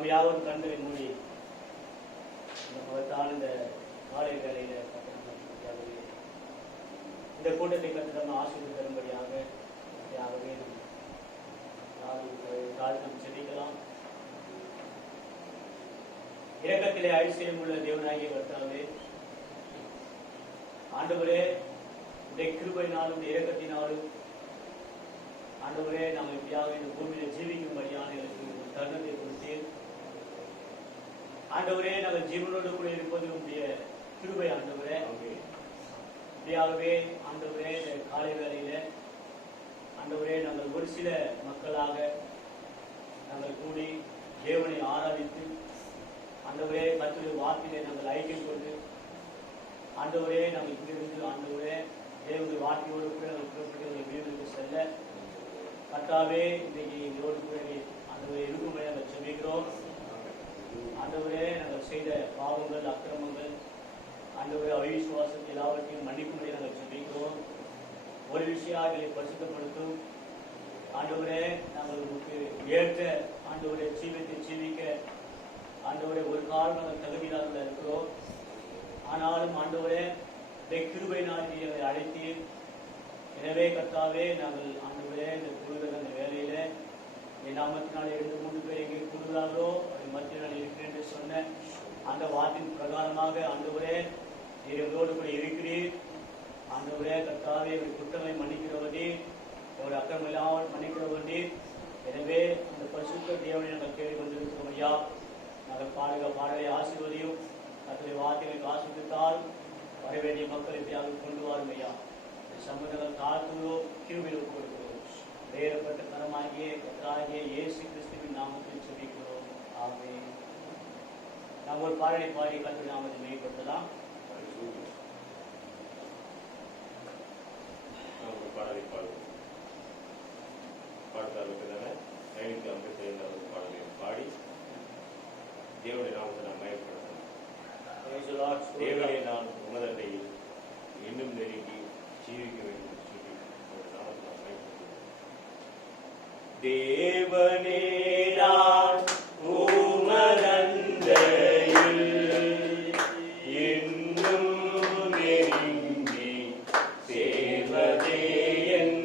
நாம் யாரும் கண்களை மூடி இந்த காலை வேலையில இந்த கூட்டத்தை கட்டிடம் ஆசிரியர் தரும்படியாக நாம் சிந்திக்கலாம். இரக்கத்திலே ஐஸ்வர்யம் உள்ள தேவனாகிய கர்த்தாவே, ஆண்டவரே, இந்த கிருபையினாலும் இரக்கத்தினாலும் ஆண்டவரே, நாம் எப்படியாக இந்த பூமியில ஜீவிக்கும்படியான ஒரு தருணத்தை கொடுத்து ஆண்டவரே, நாங்கள் ஜீவனோடு கூட இருப்பது உடைய கிருபை. ஆண்டவரே, இப்படியாகவே ஆண்டவரே, இந்த காலை வேளையில ஆண்டவரே, நாங்கள் ஒரு சில மக்களாக நாங்கள் கூடி தேவனை ஆராதித்து ஆண்டவரே, கர்த்தருடைய வார்த்தையிலே நாங்கள் ஐக்கியம் கொண்டு ஆண்டவரே, நாங்கள் இங்கிருந்து ஆண்டவரே தேவனுடைய வார்த்தையோடு கூட நாங்கள் புறப்பட்டு வீடுகளுக்கு செல்ல கர்த்தாவே, இன்றைக்கு இதோடு கூட ஆண்டவரே இருக்கும்படி நாங்கள் செபிக்கிறோம். ஆண்டவரே, நாங்கள் செய்த பாவங்கள், அக்கிரமங்கள், ஆண்டவரே அவிசுவாசத்தை எல்லாவற்றையும் மன்னிக்கும்படி நாங்கள் செபிக்கிறோம். ஒரு விஷயங்களை பரிசுத்தப்படுத்தும் ஆண்டவரே, நாங்கள் உங்களுக்கு ஏற்ற ஆண்டவரே ஜீவித்தை ஜீவிக்க ஆண்டவரே ஒரு காலம் நாங்கள் தகுதியாக இருக்கிறோம். ஆனாலும் ஆண்டவரே, கிருபை நாள் நீரை அழைத்தீர். எனவே கர்த்தாவே, நாங்கள் ஆண்டவரே இந்த கூடுதல் அந்த வேலையில என் நாமத்தினால் 2-3 பேர் எங்கே கூடுதலாகிறோ அதை மத்திய நான் இருக்கிறேன் என்று சொன்ன அந்த வார்த்தையின் பிரகாரமாக ஆண்டவரே நீர் எங்களோடு கூட இருக்கிறீர். ஆண்டவரே கர்த்தாவே, ஒரு குற்றங்களை மன்னிக்கிறவனே, ஒரு அக்கிரமம் இல்லாமல் மன்னிக்கிறவனே. எனவே அந்த பரிசுத்த தேவனை நாங்கள் தேடி கொண்டிருக்கிறோம் ஐயா. நாங்கள் பாடலை ஆசீர்வதியும் கர்த்தருடைய வார்த்தைகளை ஆசீர்வதித்தால் வர வேண்டிய மக்கள் எப்படியாக கொண்டு வரும் ஐயா. சம்பந்தங்கள் தாழ்த்துகிறோம், கிருபையில் கொடுக்கிறோம். வேறுபட்ட கரமாகிய கர்த்தராகிய இயேசு கிறிஸ்துவின் நாமத்தில் செபிக்கிறோம். ஆமென். நாம் ஒரு பாடலை பாடி கர்த்தருடைய நாமத்தை மேம்படுத்தலாம். பாடலை பாடுவோம். பாடத்தாளர்களான 555வது பாடலை பாடி தேவனுடைய நாமத்தை நாம் மேம்படுத்தலாம். தேவனை நான் உமதண்டையில் இன்னும் நெருங்கி ஜீவிக்க வேண்டும் என்று சொல்லி நாமத்தை நாம் மேம்படுத்தலாம். தேவனே நான் உமதண்டையில் இன்னும் நெருங்கி சேவதே என்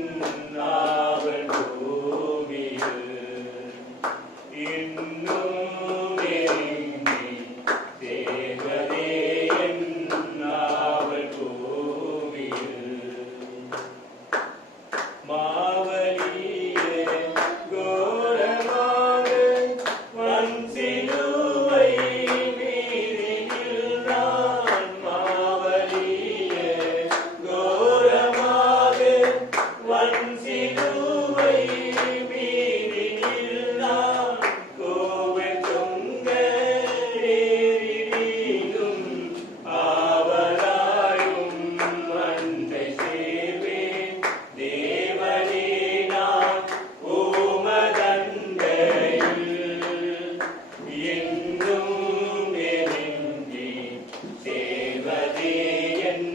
நாவல் பூமியில் இன்னும் நெருங்கி சேவதே என் நாவல் பூமியில் மாவலியே கோரமாக வன் சிலுவை மீதினில் நான் மாவலியே கோரமாக வன் சிலுவை மீதினில் நான் கோவில் தொங்க ஏறிடும் ஆவலாயும் அன்றை சேர்வேன். தேவனே நான் உமதண்டையில் இன்னும் நெருங்கி சேவதே என்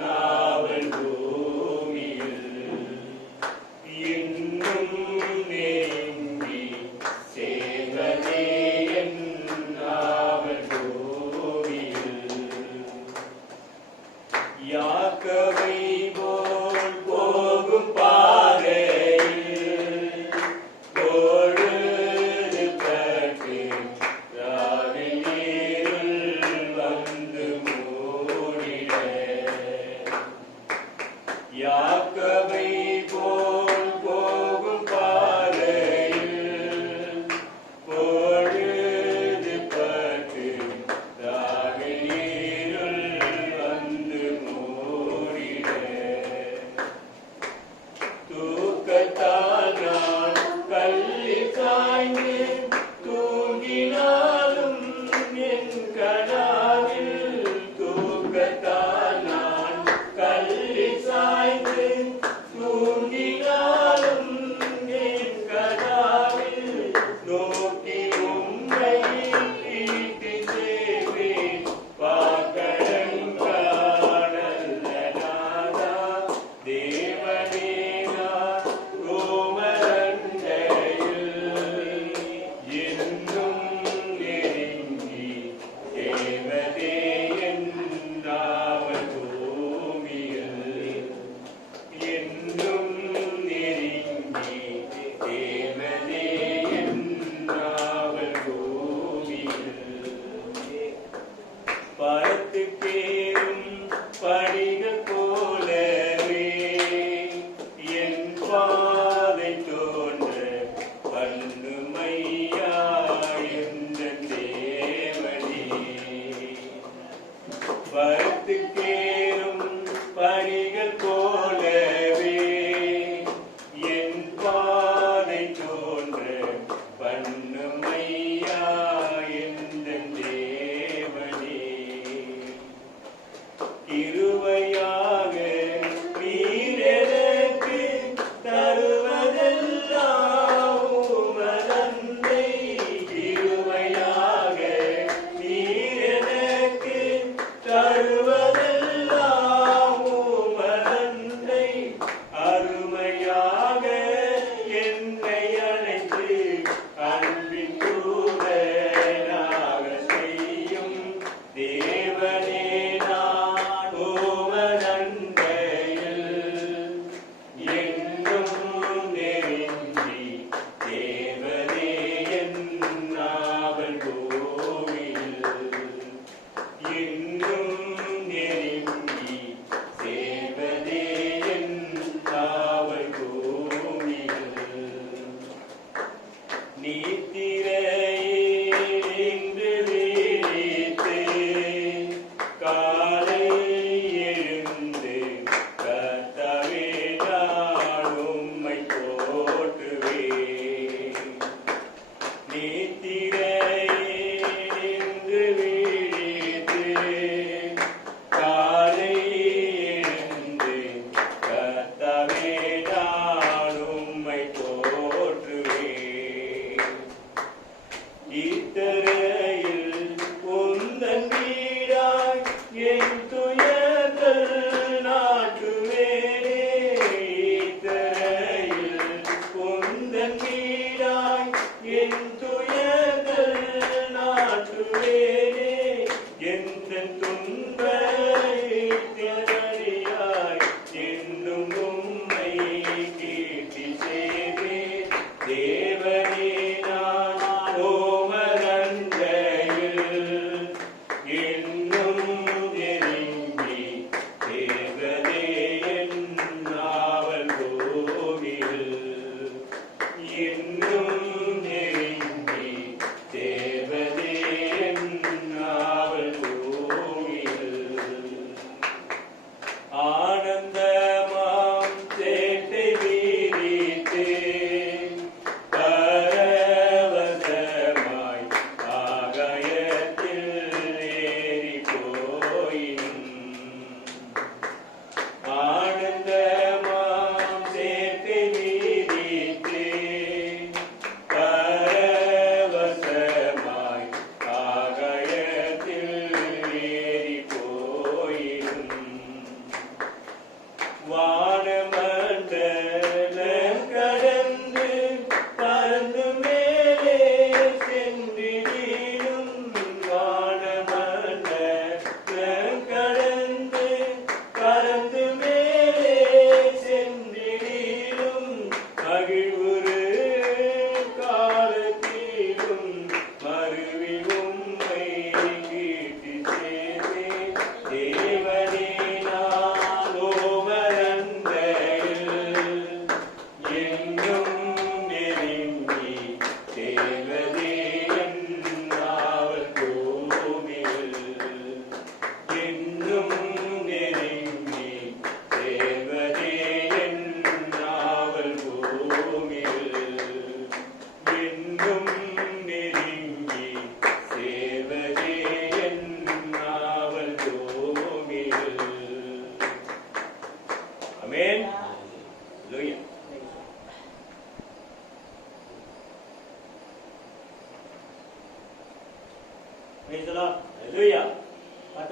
நாவல் பூமியில் இன்னும் நெருங்கி சேவதே என் நாவல் பூமியில் யாக்கோபை போல் போகும் பாதையில் பொழுது பட்டு ராவில் நீருள் வந்து மூடிட யாக்கோபை போல் போகும் பாதையில் பொழுது பட்டு ராவில் நீருள் வந்து மூடிட தூக்கத்தால் நான் கல்லில் சாய்ந்து தூங்கினாலும் என் கனாவில் தூக்கத்தால் நான் கல்லில் சாய்ந்து தூங்கினாலும் என் கனாவில் நோக்கி உம்மை ஈட்டி சேவேன். வாக்கடங்கானல்ல நாதா தேவனே நான் உமதண்டையில்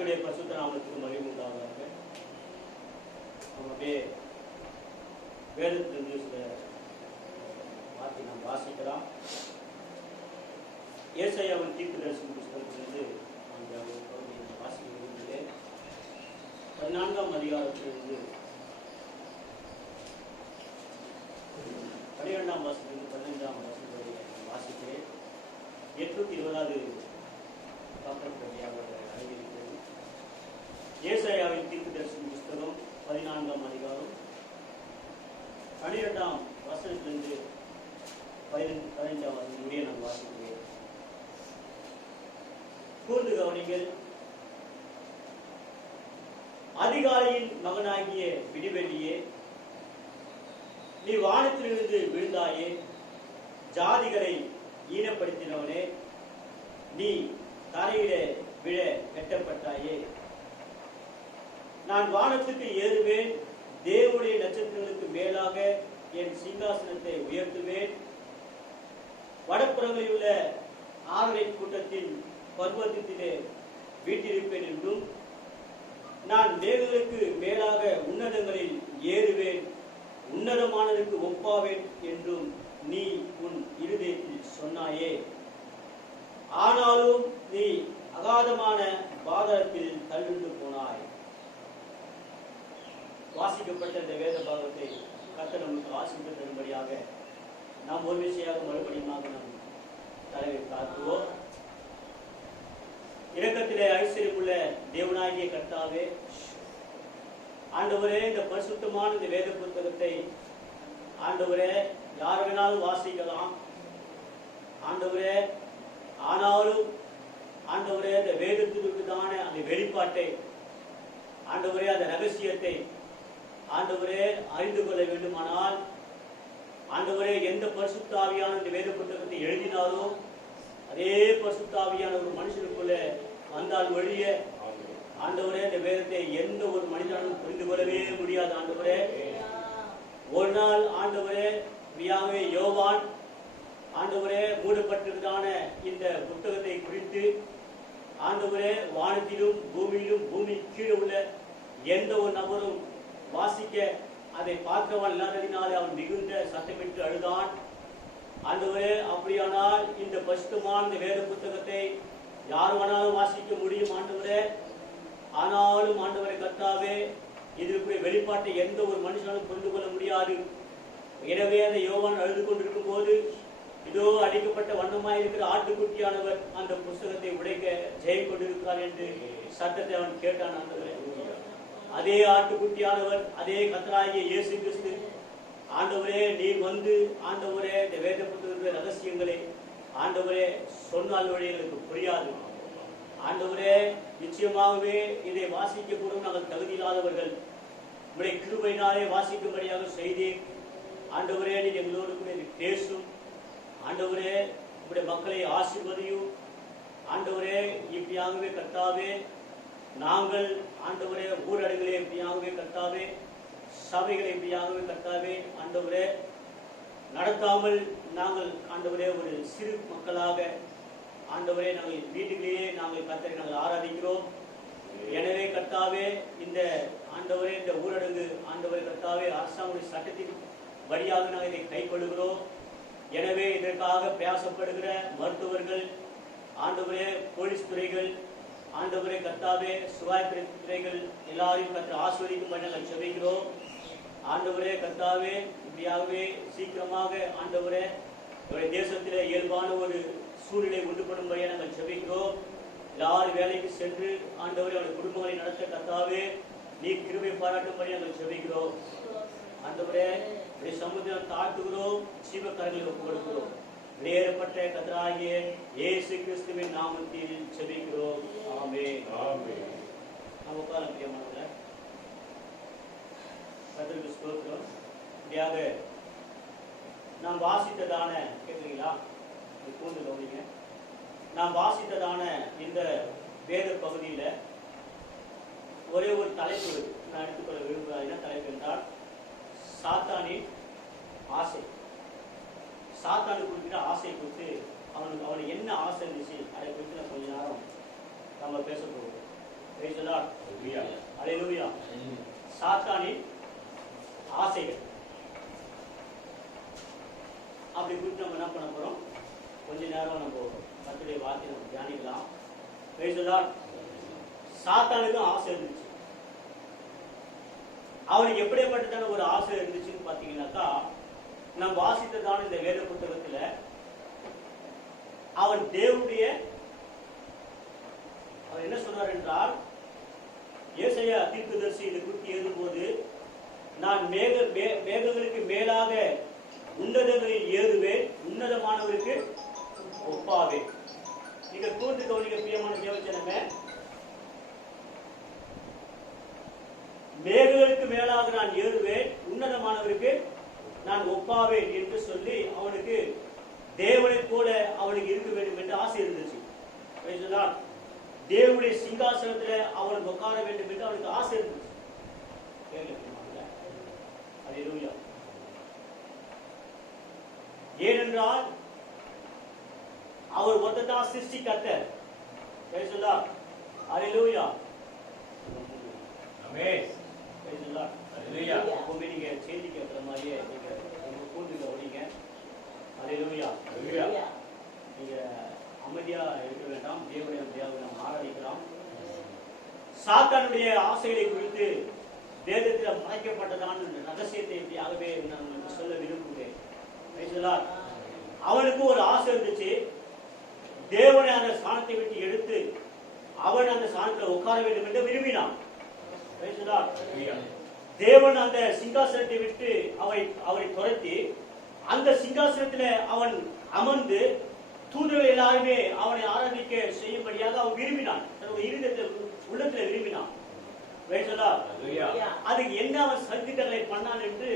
கர்த்தருடைய பரிசுத்த நாமத்துக்கு மகிமை உண்டாவதாக. நம்முடைய வேதத்திலிருந்து சில வார்த்தை நாம் வாசிக்கலாம். ஏசாயாவின் தீர்க்கதரிசன புத்தகத்திலிருந்து அந்த பகுதியை வாசிக்க விரும்புகிறேன். 14ஆம் அதிகாரத்திலிருந்து 12ஆம் வசனத்திலிருந்து 15ஆம் வசனம் வரை வாசிக்கிறேன். 820வது அறிவிக்கிறது. ஏசாயாவின் தீர்க்கதரிசன புத்தகம் 14ஆம் அதிகாரம் 12ஆம் வசனத்திலிருந்து 15ஆம் வசனம் முடிய நான் வாசிக்கிறேன். கூர்ந்து கவனிங்கள். அதிகாரியின் மகனாகிய விடிவெள்ளியே, நீ வானத்திலிருந்து விழுந்தாயே, ஜாதிகளை ஈனப்படுத்தினவனே, நீ தரையிலே விழ வெட்டப்பட்டாயே. நான் வானத்துக்கு ஏறுவேன், தேவனுடைய நட்சத்திரங்களுக்கு மேலாக என் சிங்காசனத்தை உயர்த்துவேன். வடப்புறங்களில் உள்ள ஆவரை கூட்டத்தின் பர்வதத்திலே வீட்டிருப்பேன் என்றும், நான் மேகங்களுக்கு மேலாக உன்னதங்களில் ஏறுவேன், உன்னதமானதற்கு ஒப்பாவேன் என்றும் நீ உன் இருதயத்தில் சொன்னாயே. ஆனாலும் நீ அகாதமான பாதாளத்தில் தள்ளுண்டு போனாய். வாசிக்கப்பட்ட இந்த வேத பாகத்தை கர்த்தர் நமக்கு ஆசீர்வாதம் தரும்படியாக நாம் ஒரு விஷயாக மறுபடியும் நம் தலைவை தாக்குவோம். இரக்கத்திலே ஐஸ்வர்யமுள்ள தேவனாகிய கர்த்தாவே, ஆண்டவரே, இந்த பரிசுத்தமான இந்த வேத புத்தகத்தை ஆண்டவரே யார் வேணாலும் வாசிக்கலாம். ஆண்டவரே, ஆனாலும் ஆண்டவரே அந்த வேதத்திற்கு தானே அந்த வெளிப்பாட்டை, ஆண்டவரே அந்த ரகசியத்தை ஆண்டவரே அறிந்து கொள்ள வேண்டுமானால், ஆண்டவரே எந்த பரிசுத்த ஆவியான இந்த வேத புத்தகத்தை எழுதினாரோ அதே பரிசுத்த ஆவியான ஒரு மனுஷனுக்குள்ள வந்தால் ஒழிய ஆண்டவரே இந்த வேதத்தை எந்த ஒரு மனிதனும் புரிந்து கொள்ளவே முடியாது. ஆண்டவரே ஒரு நாள் ஆண்டவரே வியாவே யோவான் ஆண்டவரே மூடப்பட்டிருந்தான இந்த புத்தகத்தை குறித்து ஆண்டவரே வானத்திலும் பூமியிலும் பூமி கீழே உள்ள எந்த ஒரு நபரும் வாசிக்க அதை பார்க்கவன் இல்லாததினாலே அவன் மிகுந்த சத்தமிட்டு அழுதான். ஆண்டவரே அப்படியானால் இந்த பரிசுத்தமான இந்த வேத புத்தகத்தை யார் வேணாலும் வாசிக்க முடியும் ஆண்டவரே. ஆனாலும் ஆண்டவரை கர்த்தாவே இதற்குரிய வெளிப்பாட்டை எந்த ஒரு மனுஷனாலும் புரிந்து கொள்ள முடியாது. எனவே அந்த யோவான் அழுது கொண்டிருக்கும் போது இதோ அடிக்கப்பட்ட வண்ணமாய் இருக்கிற ஆட்டுக்குட்டியானவர் அந்த புஸ்தகத்தை உடைக்க ஜெயம் கொண்டிருக்கிறார் என்று சத்தத்தை அவன் கேட்டான். ஆண்டவரே அதே ஆட்டுக்குட்டியானவர் அதே கர்த்தராகிய இயேசு கிறிஸ்து ஆண்டவரே நீர் வந்து ஆண்டவரே இந்த வேத புத்தகத்தின் ரகசியங்களை ஆண்டவரே சொன்னால் வழி எங்களுக்கு புரியாது. ஆண்டவரே நிச்சயமாகவே இதை வாசிக்க கூட நாங்கள் தகுதியில்லாதவர்கள். உங்களுடைய கிருபையினாலே வாசிக்கும்படியாக செய்தேன். ஆண்டவரே நீ எங்களோடு கூட பேசும். ஆண்டவரே உங்களுடைய மக்களை ஆசீர்வதியும். ஆண்டவரே இப்படியாகவே கர்த்தாவே நாங்கள் ஆண்டவரே ஊரடங்களே இப்படியாகவே கர்த்தாவே சபைகளை இப்படியாகவே கர்த்தாவே ஆண்டவரே நடத்தாமல் நாங்கள் ஆண்டவரே ஒரு சிறு மக்களாக ஆண்டவரே நாங்கள் வீட்டுக்குள்ளேயே நாங்கள் கர்த்தரை நாங்கள் ஆராதிக்கிறோம். எனவே கர்த்தாவே இந்த ஆண்டவரே இந்த ஊரடங்கு ஆண்டவரே கர்த்தாவே அரசாங்க சட்டத்தின் வழியாக நாங்கள் இதை கைக்கொள்கிறோம். எனவே இதற்காக பிரயாசப்படுகிற மருத்துவர்கள் ஆண்டவரே போலீஸ் துறைகள் ஆண்டவரே கர்த்தாவே சுகாதார துறைகள் எல்லாரையும் கர்த்தர் ஆசீர்வதிக்கும் நாங்கள் ஜெபிக்கிறோம். ஆண்டவரே கர்த்தாவே இப்படியாகவே சீக்கிரமாக ஆண்டவரே தேசத்திலே இயல்பான ஒரு சூழ்நிலை உண்டு பண்ணும்படியாக நாங்கள் ஜெபிக்கிறோம். எல்லாரும் வேலைக்கு சென்று ஆண்டவரே அவருடைய குடும்பங்களை நடத்த கர்த்தாவே நீ கிருபை பாராட்டும்படி நாங்கள் ஜெபிக்கிறோம். ஆண்டவரே சமுதிரம் தாழ்த்துகிறோம். சீவக்காரர்களை ஒப்புக் கொடுக்கிறோம். வெளியேறப்பட்ட கர்த்தராகிய இயேசு கிறிஸ்துவின் நாமத்தில் ஜெபிக்கிறோம். ஆமென். ஆமென். நாம் உட்கார பிரியமானவர்களே, கர்த்தருக்கு ஸ்தோத்திரம். இப்படியாக நாம் வாசித்ததான கேட்குறீங்களா? கூர்ந்து கவனிங்க. நாம் வாசித்ததான இந்த வேத பகுதியில் ஒரே ஒரு தலைப்பு நான் எடுத்துக்கொள்ள விரும்புகிறேன். என்ன தலைப்பு என்றால் சாத்தானின் ஆசை. சாத்தானு குறிப்பிட்ட ஆசை குறித்து அவனுக்கு என்ன ஆசை இருந்துச்சு அதை குறித்து நான் கொஞ்ச நேரம் நம்ம பேச போகிறோம். அல்லேலூயா. சாத்தானின் ஆசைகள் அப்படி குறித்து நம்ம என்ன பண்ண போறோம்? கொஞ்ச நேரம் நம்ம கர்த்தருடைய வார்த்தையை நம்ம தியானிக்கலாம். சாத்தானுக்கும் ஆசை இருந்துச்சு. அவனுக்கு எப்படிப்பட்டதான ஒரு ஆசை இருந்துச்சுன்னு பாத்தீங்கன்னாக்கா, நாம் வாசித்ததான இந்த வேத புத்தகத்துல அவன் தேவனுடைய அவர் என்ன சொன்னார் என்றால், ஏசாயா தீர்க்கதரிசி இதை குறித்து எழுதும்போது, நான் மேகங்களுக்கு மேலாக உன்னதங்களில் ஏறுவேன், உன்னதமானவருக்கு ஒப்பாவேன். நீங்க கூர்ந்து கவனிக்க பிரியமான தேவஜனமே, மேகங்களுக்கு மேலாக நான் ஏறுவேன், உன்னதமானவருக்கு நான் ஒப்பாவேன் என்று சொல்லி அவனுக்கு தேவனை போல அவனுக்கு இருக்க வேண்டும் என்று ஆசை இருந்துச்சு. தேவனுடைய சிங்காசனத்துல அவனுக்கு உட்கார வேண்டும் என்று அவனுக்கு ஆசை இருந்துச்சு. ஏனென்றால் அவர் ஒருத்ததான் சிருஷ்டிக்கர்த்தர். அல்லேலூயா. ஆமென். அல்லேலூயா. நீங்க செய்தி கேட்கிற மாதிரியே நீங்க கூர்ந்து கவனிங்க. அல்லேலூயா. அல்லேலூயா. நீங்க அமைதியா இருக்க வேண்டாம். தேவனுடைய அமைதியாக நாம் ஆராதிக்கலாம். சாத்தானுடைய ஆசைகளை குறித்து வேதத்தில் மறைக்கப்பட்டதான ரகசியத்தை இப்படியாகவே நான் சொல்ல விரும்புகிறேன். அவனுக்கு ஒரு ஆசை இருந்துச்சு. தேவனை அந்த ஸ்தானத்தை விட்டு எடுத்து அவன் அந்த ஸ்தானத்தில் உட்கார வேண்டும் என்று விரும்பினான். தேவன் அந்த சிங்காசனத்தை விட்டு அவரை துரத்தி அந்த சிங்காசனத்தில் அவன் அமர்ந்து தூதர்கள் எல்லாருமே அவனை ஆராதிக்க செய்யும்படியாக அவன் விரும்பினான். உள்ளத்தில் விரும்பினான். அதுக்கு என்ன அவன் சங்கீதங்களை பண்ணான் என்று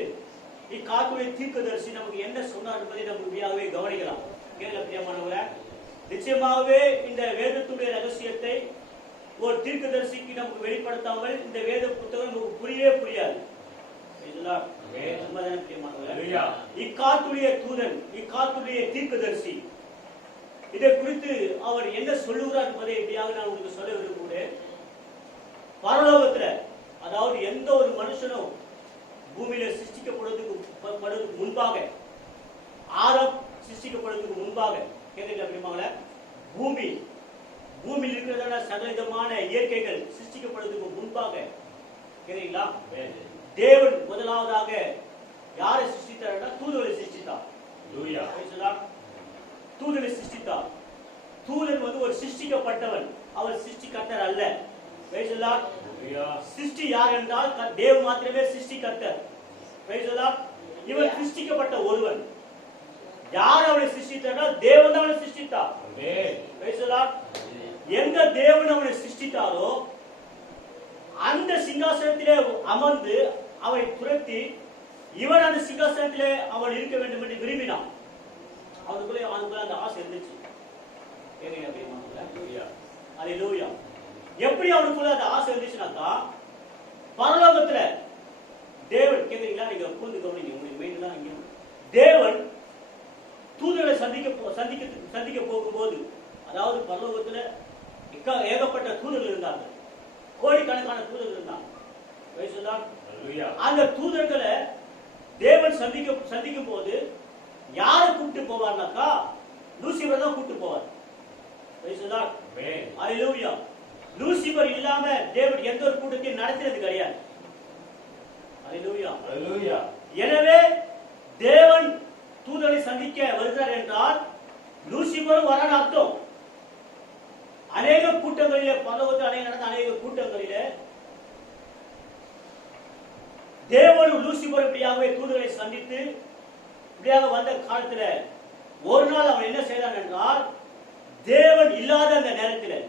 இக்காட்டுடைய தீர்க்கதரிசி நமக்கு என்ன சொன்னார் என்பதை நம்ம உண்மையாகவே கவனிக்கலாம். கேட்கல பிரியமானவரை, நிச்சயமாகவே இந்த வேதத்துடைய ரகசியத்தை ஒரு தீர்க்கதரிசிக்கு நமக்கு வெளிப்படுத்தாமல் இந்த வேத புத்தகம் நமக்கு புரியவே புரியாது. இக்காத்துடைய தூதன், இக்காத்துடைய தீர்க்கதரிசி, இதை குறித்து அவர் என்ன சொல்லுகிறார் என்பதை எப்படியாக நான் உங்களுக்கு சொல்ல விரும்புகிறேன். பரலோகத்துல, அதாவது எந்த ஒரு மனுஷனும் பூமியில சிருஷ்டிக்கப்படுவதற்கு முன்பாக, ஆதாம் சிருஷ்டிக்கப்படுவதற்கு முன்பாக, கேட்கல அப்படிமாங்கள, பூமியில் இருக்கிறதான சகலவிதமான இயற்கைகள் சிருஷ்டிக்கப்படுவதற்கு முன்பாக, கேட்கிறீங்களா, தேவன் முதலாவதாக யாரை சிருஷ்டித்தார்? தூதர்களை சிருஷ்டித்தார். தூதனை சிருஷ்டித்தார். தூதன் ஒரு சிருஷ்டிக்கப்பட்டவன், அவர் சிருஷ்டிகர்த்தர் அல்ல. சிருஷ்டி யார் என்றால் தேவன் மாத்திரமே சிருஷ்டிகர்த்தர். இவர் சிருஷ்டிக்கப்பட்ட ஒருவன். யார் அவனை சிருஷ்டித்தார்? தேவன் தான் அவனை சிருஷ்டித்தார். எங்க தேவன் அவனை சிருஷ்டித்தாரோ அந்த சிங்காசனத்திலே அமர்ந்து அவனை துரத்தி இவன் அந்த சிங்காசனத்திலே அவன் இருக்க வேண்டும் என்று விரும்பினான். அவனுக்குள்ளே அந்த ஆசை இருந்துச்சு. எப்படி அவனுக்குள்ள அந்த ஆசை இருந்துச்சுனாக்கா, பரலோகத்துல தேவன், கேக்குறீங்களா, நீங்க கூர்ந்து கவனிங்க, உங்களுக்கு மைண்ட் தான் இங்க. தேவன் தூதர்களை சந்திக்க போகும்போது, அதாவது பரலோகத்துல ஏகப்பட்ட தூதர்கள் இருந்தாங்க, கோடிக்கணக்கான தூதர்கள் இருந்தாங்க. அந்த தூதர்களை தேவன் சந்திக்கும் போது யாரை கூப்பிட்டு போவார்னாக்கா, லூசிபர் தான் கூப்பிட்டு போவார். லூசிபர் இல்லாம தேவன் எந்த ஒரு கூட்டத்தையும் நடத்தினது கிடையாது. எனவே தேவன் தூதரை சந்திக்க வருகிறார் என்றால் லூசிபரும் வரான்னு அர்த்தம். அநேக கூட்டங்களிலே, பரலோகத்தில் நடந்த அநேக கூட்டங்களிலே தேவனும் லூசிபர் இப்படியாகவே தூதர்களை சந்தித்து இப்படியாக வந்த காலத்துல ஒரு நாள் அவன் என்ன செய்தான் என்றால், தேவன் இல்லாத அந்த நேரத்தில்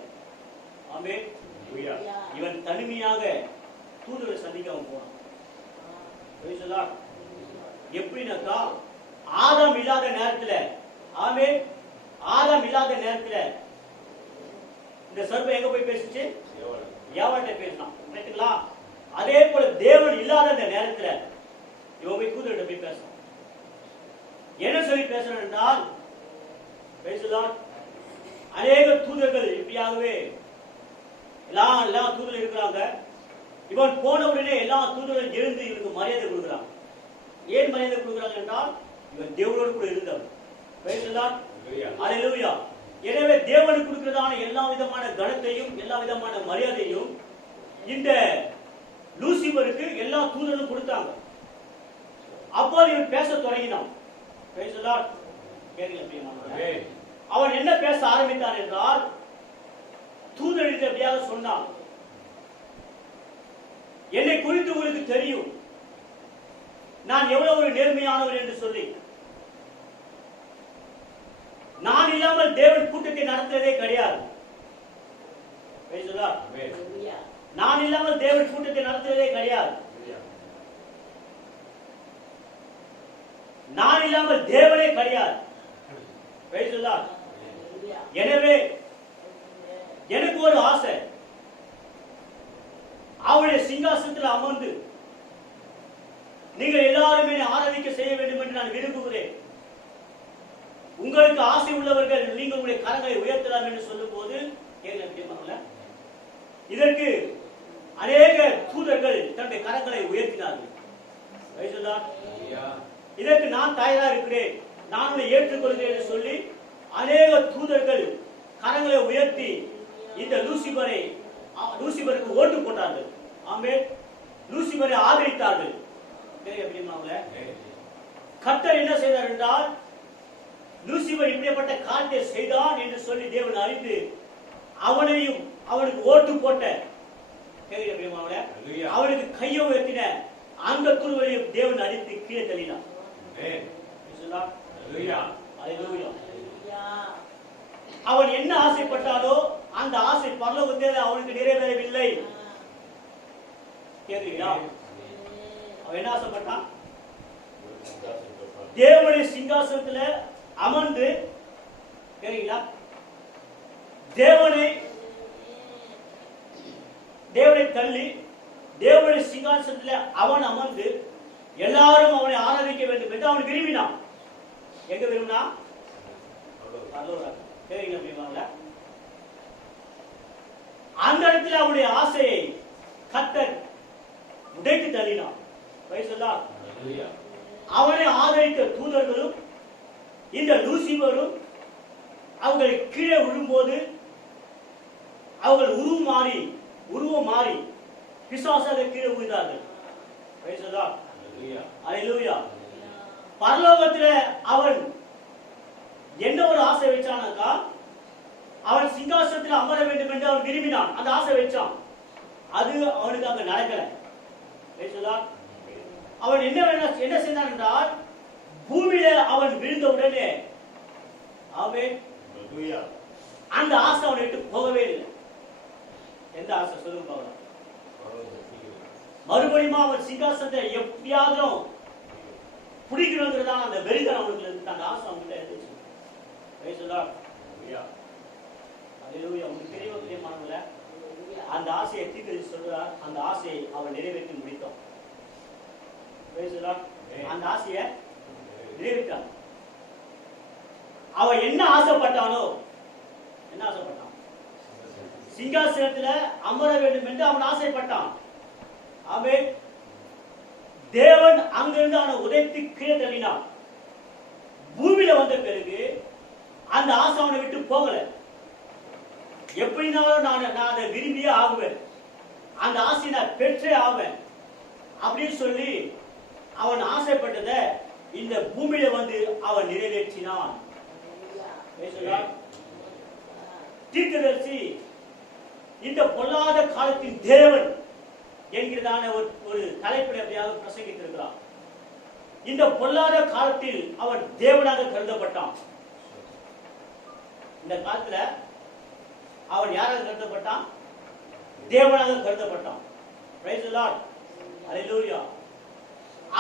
இவன் தனிமையாக தூதர்களை சந்திக்க அவன் போனான். எப்படின்னாக்கா, ஆதாம் இல்லாத நேரத்துல, ஆதாம் இல்லாத நேரத்துல இந்த சர்வ எங்க போய் பேசிச்சு? ஏவாள்கிட்ட பேசினான். ரைட்டுங்களா? அதே போல தேவன் இல்லாத அந்த நேரத்துல இவன் போய் தூதர்கிட்ட போய் பேசணும். என்ன சொல்லி பேசணும் என்றால், அநேக தூதர்கள் இப்படியாகவே எல்லா தூதர்கள் இருக்கிறாங்க. இவன் போன உடனே எல்லா தூதர்கள் எழுந்து இவனுக்கு மரியாதை கொடுக்கிறாங்க. ஏன் மரியாதை கொடுக்கிறாங்க என்றால், இவன் தேவனோடு கூட இருந்தவன். அல்லேலூயா. எனவே தேவனுக்கு கொடுக்கிறதான எல்லா விதமான கனத்தையும் எல்லா விதமான மரியாதையும் இந்த லூசிபருக்கு எல்லா தூதர்களும் கொடுத்தாங்க. அப்போது இவன் பேச தொடங்கினான். அவன் என்ன பேச ஆரம்பித்தான் என்றால், தூதரிடம் எப்படியாக சொன்னான், என்னை குறித்து உங்களுக்கு தெரியும், நான் எவ்வளவு ஒரு நேர்மையானவர் என்று சொல்லி. நான் இல்லாமல் தேவன் கூட்டத்தை நடத்துவதே கிடையாது. நான் இல்லாமல் தேவன் கூட்டத்தை நடத்துவதே கிடையாது. நான் இல்லாமல் தேவனே கிடையாது. எனவே எனக்கு ஒரு ஆசை, அவருடைய சிங்காசனத்தில் அமர்ந்து நீங்கள் எல்லாருமே ஆராதிக்க செய்ய வேண்டும் என்று நான் விரும்புகிறேன். உங்களுக்கு ஆசை உள்ளவர்கள் நீங்கள் உங்களுடைய கரங்களை உயர்த்தலாம் என்று சொல்லும் போது, இதற்கு அநேக தூதர்கள் தன்னுடைய கரங்களை உயர்த்தினார்கள். இதற்கு நான் தயாரா இருக்கிறேன், நான் உன்னை ஏற்றுக்கொள்கிறேன் என்று சொல்லி அநேக தூதர்கள் கரங்களை உயர்த்தி இந்த லூசிபருக்கு ஓட்டு போட்டார்கள். ஆமென். லூசிபரை ஆதரித்தார்கள். கர்த்தர் என்ன செய்தார் என்றால், லூசிபர் இப்படிப்பட்ட காரியத்தை செய்தான் என்று சொல்லி தேவன் அறிந்து அவனையும் அவனுக்கு ஓட்டு போட்ட அவனுக்கு கையை உயர்த்தின அந்த தூதர்களையும் தேவன் அடித்து கீழே தள்ளினார். அவன் என்ன ஆசைப்பட்டாலோ அந்த ஆசை பரலோகத்தில் அவனுக்கு நிறைவேறவில்லை. கேட்கிறீங்களா? அவன் என்ன ஆசைப்பட்டான்? தேவனுடைய சிங்காசனத்துல அமர்ந்து, கேட்கிறீங்களா, தேவனை தள்ளி தேவனுடைய சிங்காசனத்தில் அவன் அமர்ந்து எல்லாரும் அவனை ஆராதிக்க வேண்டும் என்று அவன் விரும்பினான். எங்க விரும்பினா? அந்த இடத்துல அவனுடைய ஆசையை கர்த்தர் உடைத்து தள்ளினான். அவனை ஆதரித்த தூதர்களும் இந்த லூசிபரும் அவர்கள் கீழே விழும்போது அவர்கள் உருவம் மாறி பிசாசாக கீழே விழுந்தார்கள். பரலோகத்தில் அவன் என்ன ஒரு ஆசை வச்சானாக்கா, அவன் சிங்காசனத்தில் அமர வேண்டும் என்று அவன் விரும்பினான். அந்த ஆசை வச்சான். அது அவனுக்கு அங்க நடக்கல. அவன் என்ன செய்தான் என்றால், பூமியில அவன் விழுந்த உடனே அவன் அந்த ஆசை அவனை விட்டு போகவே இல்லை. எந்த ஆசை சொல்லுங்க பார்க்கலாம். மறுபடியும் அவன் சிங்காசனத்தை எப்படியாவது பிடிக்கணுங்கிறதான அந்த வெறிதன் அவனுக்கு இருந்து அந்த ஆசை அவன்கிட்ட இருந்துச்சு. உங்களுக்கு தெரியமானவங்கள அந்த ஆசையை தீர்க்கதரிசி சொல்றார். அந்த ஆசையை அவன் நிறைவேற்றி முடித்தான். அந்த ஆசையை நிறைவேற்றான். அவன் என்ன ஆசைப்பட்டானோ, என்ன ஆசைப்பட்டான்? சிங்காசனத்துல அமர வேண்டும் என்று அவன் ஆசைப்பட்டான். அவன் தேவன் அங்கிருந்து அவனை உதைத்து கீழே தள்ளினான். பூமியில வந்த பிறகு அந்த ஆசை அவனை விட்டு போகல. எப்படினாலும் நான் அதை விரும்பியே ஆகுவேன், அந்த ஆசையை நான் பெற்றே ஆவேன் அப்படின்னு சொல்லி அவன் ஆசைப்பட்டதை இந்த பூமியில வந்து அவன் நிறைவேற்றினான். தீர்க்கதரிசி இந்த பொல்லாத காலத்தின் தேவன் என்கிறதான ஒரு தலைப்பில் அப்படியாக பிரசங்கித்திருக்கிறான். இந்த பொல்லாத காலத்தில் அவன் தேவனாக கருதப்பட்டான். இந்த காலத்துல அவன் யாராக கருதப்பட்டான்? தேவனாக கருதப்பட்டான். Price the Lord. ஹல்லேலூயா.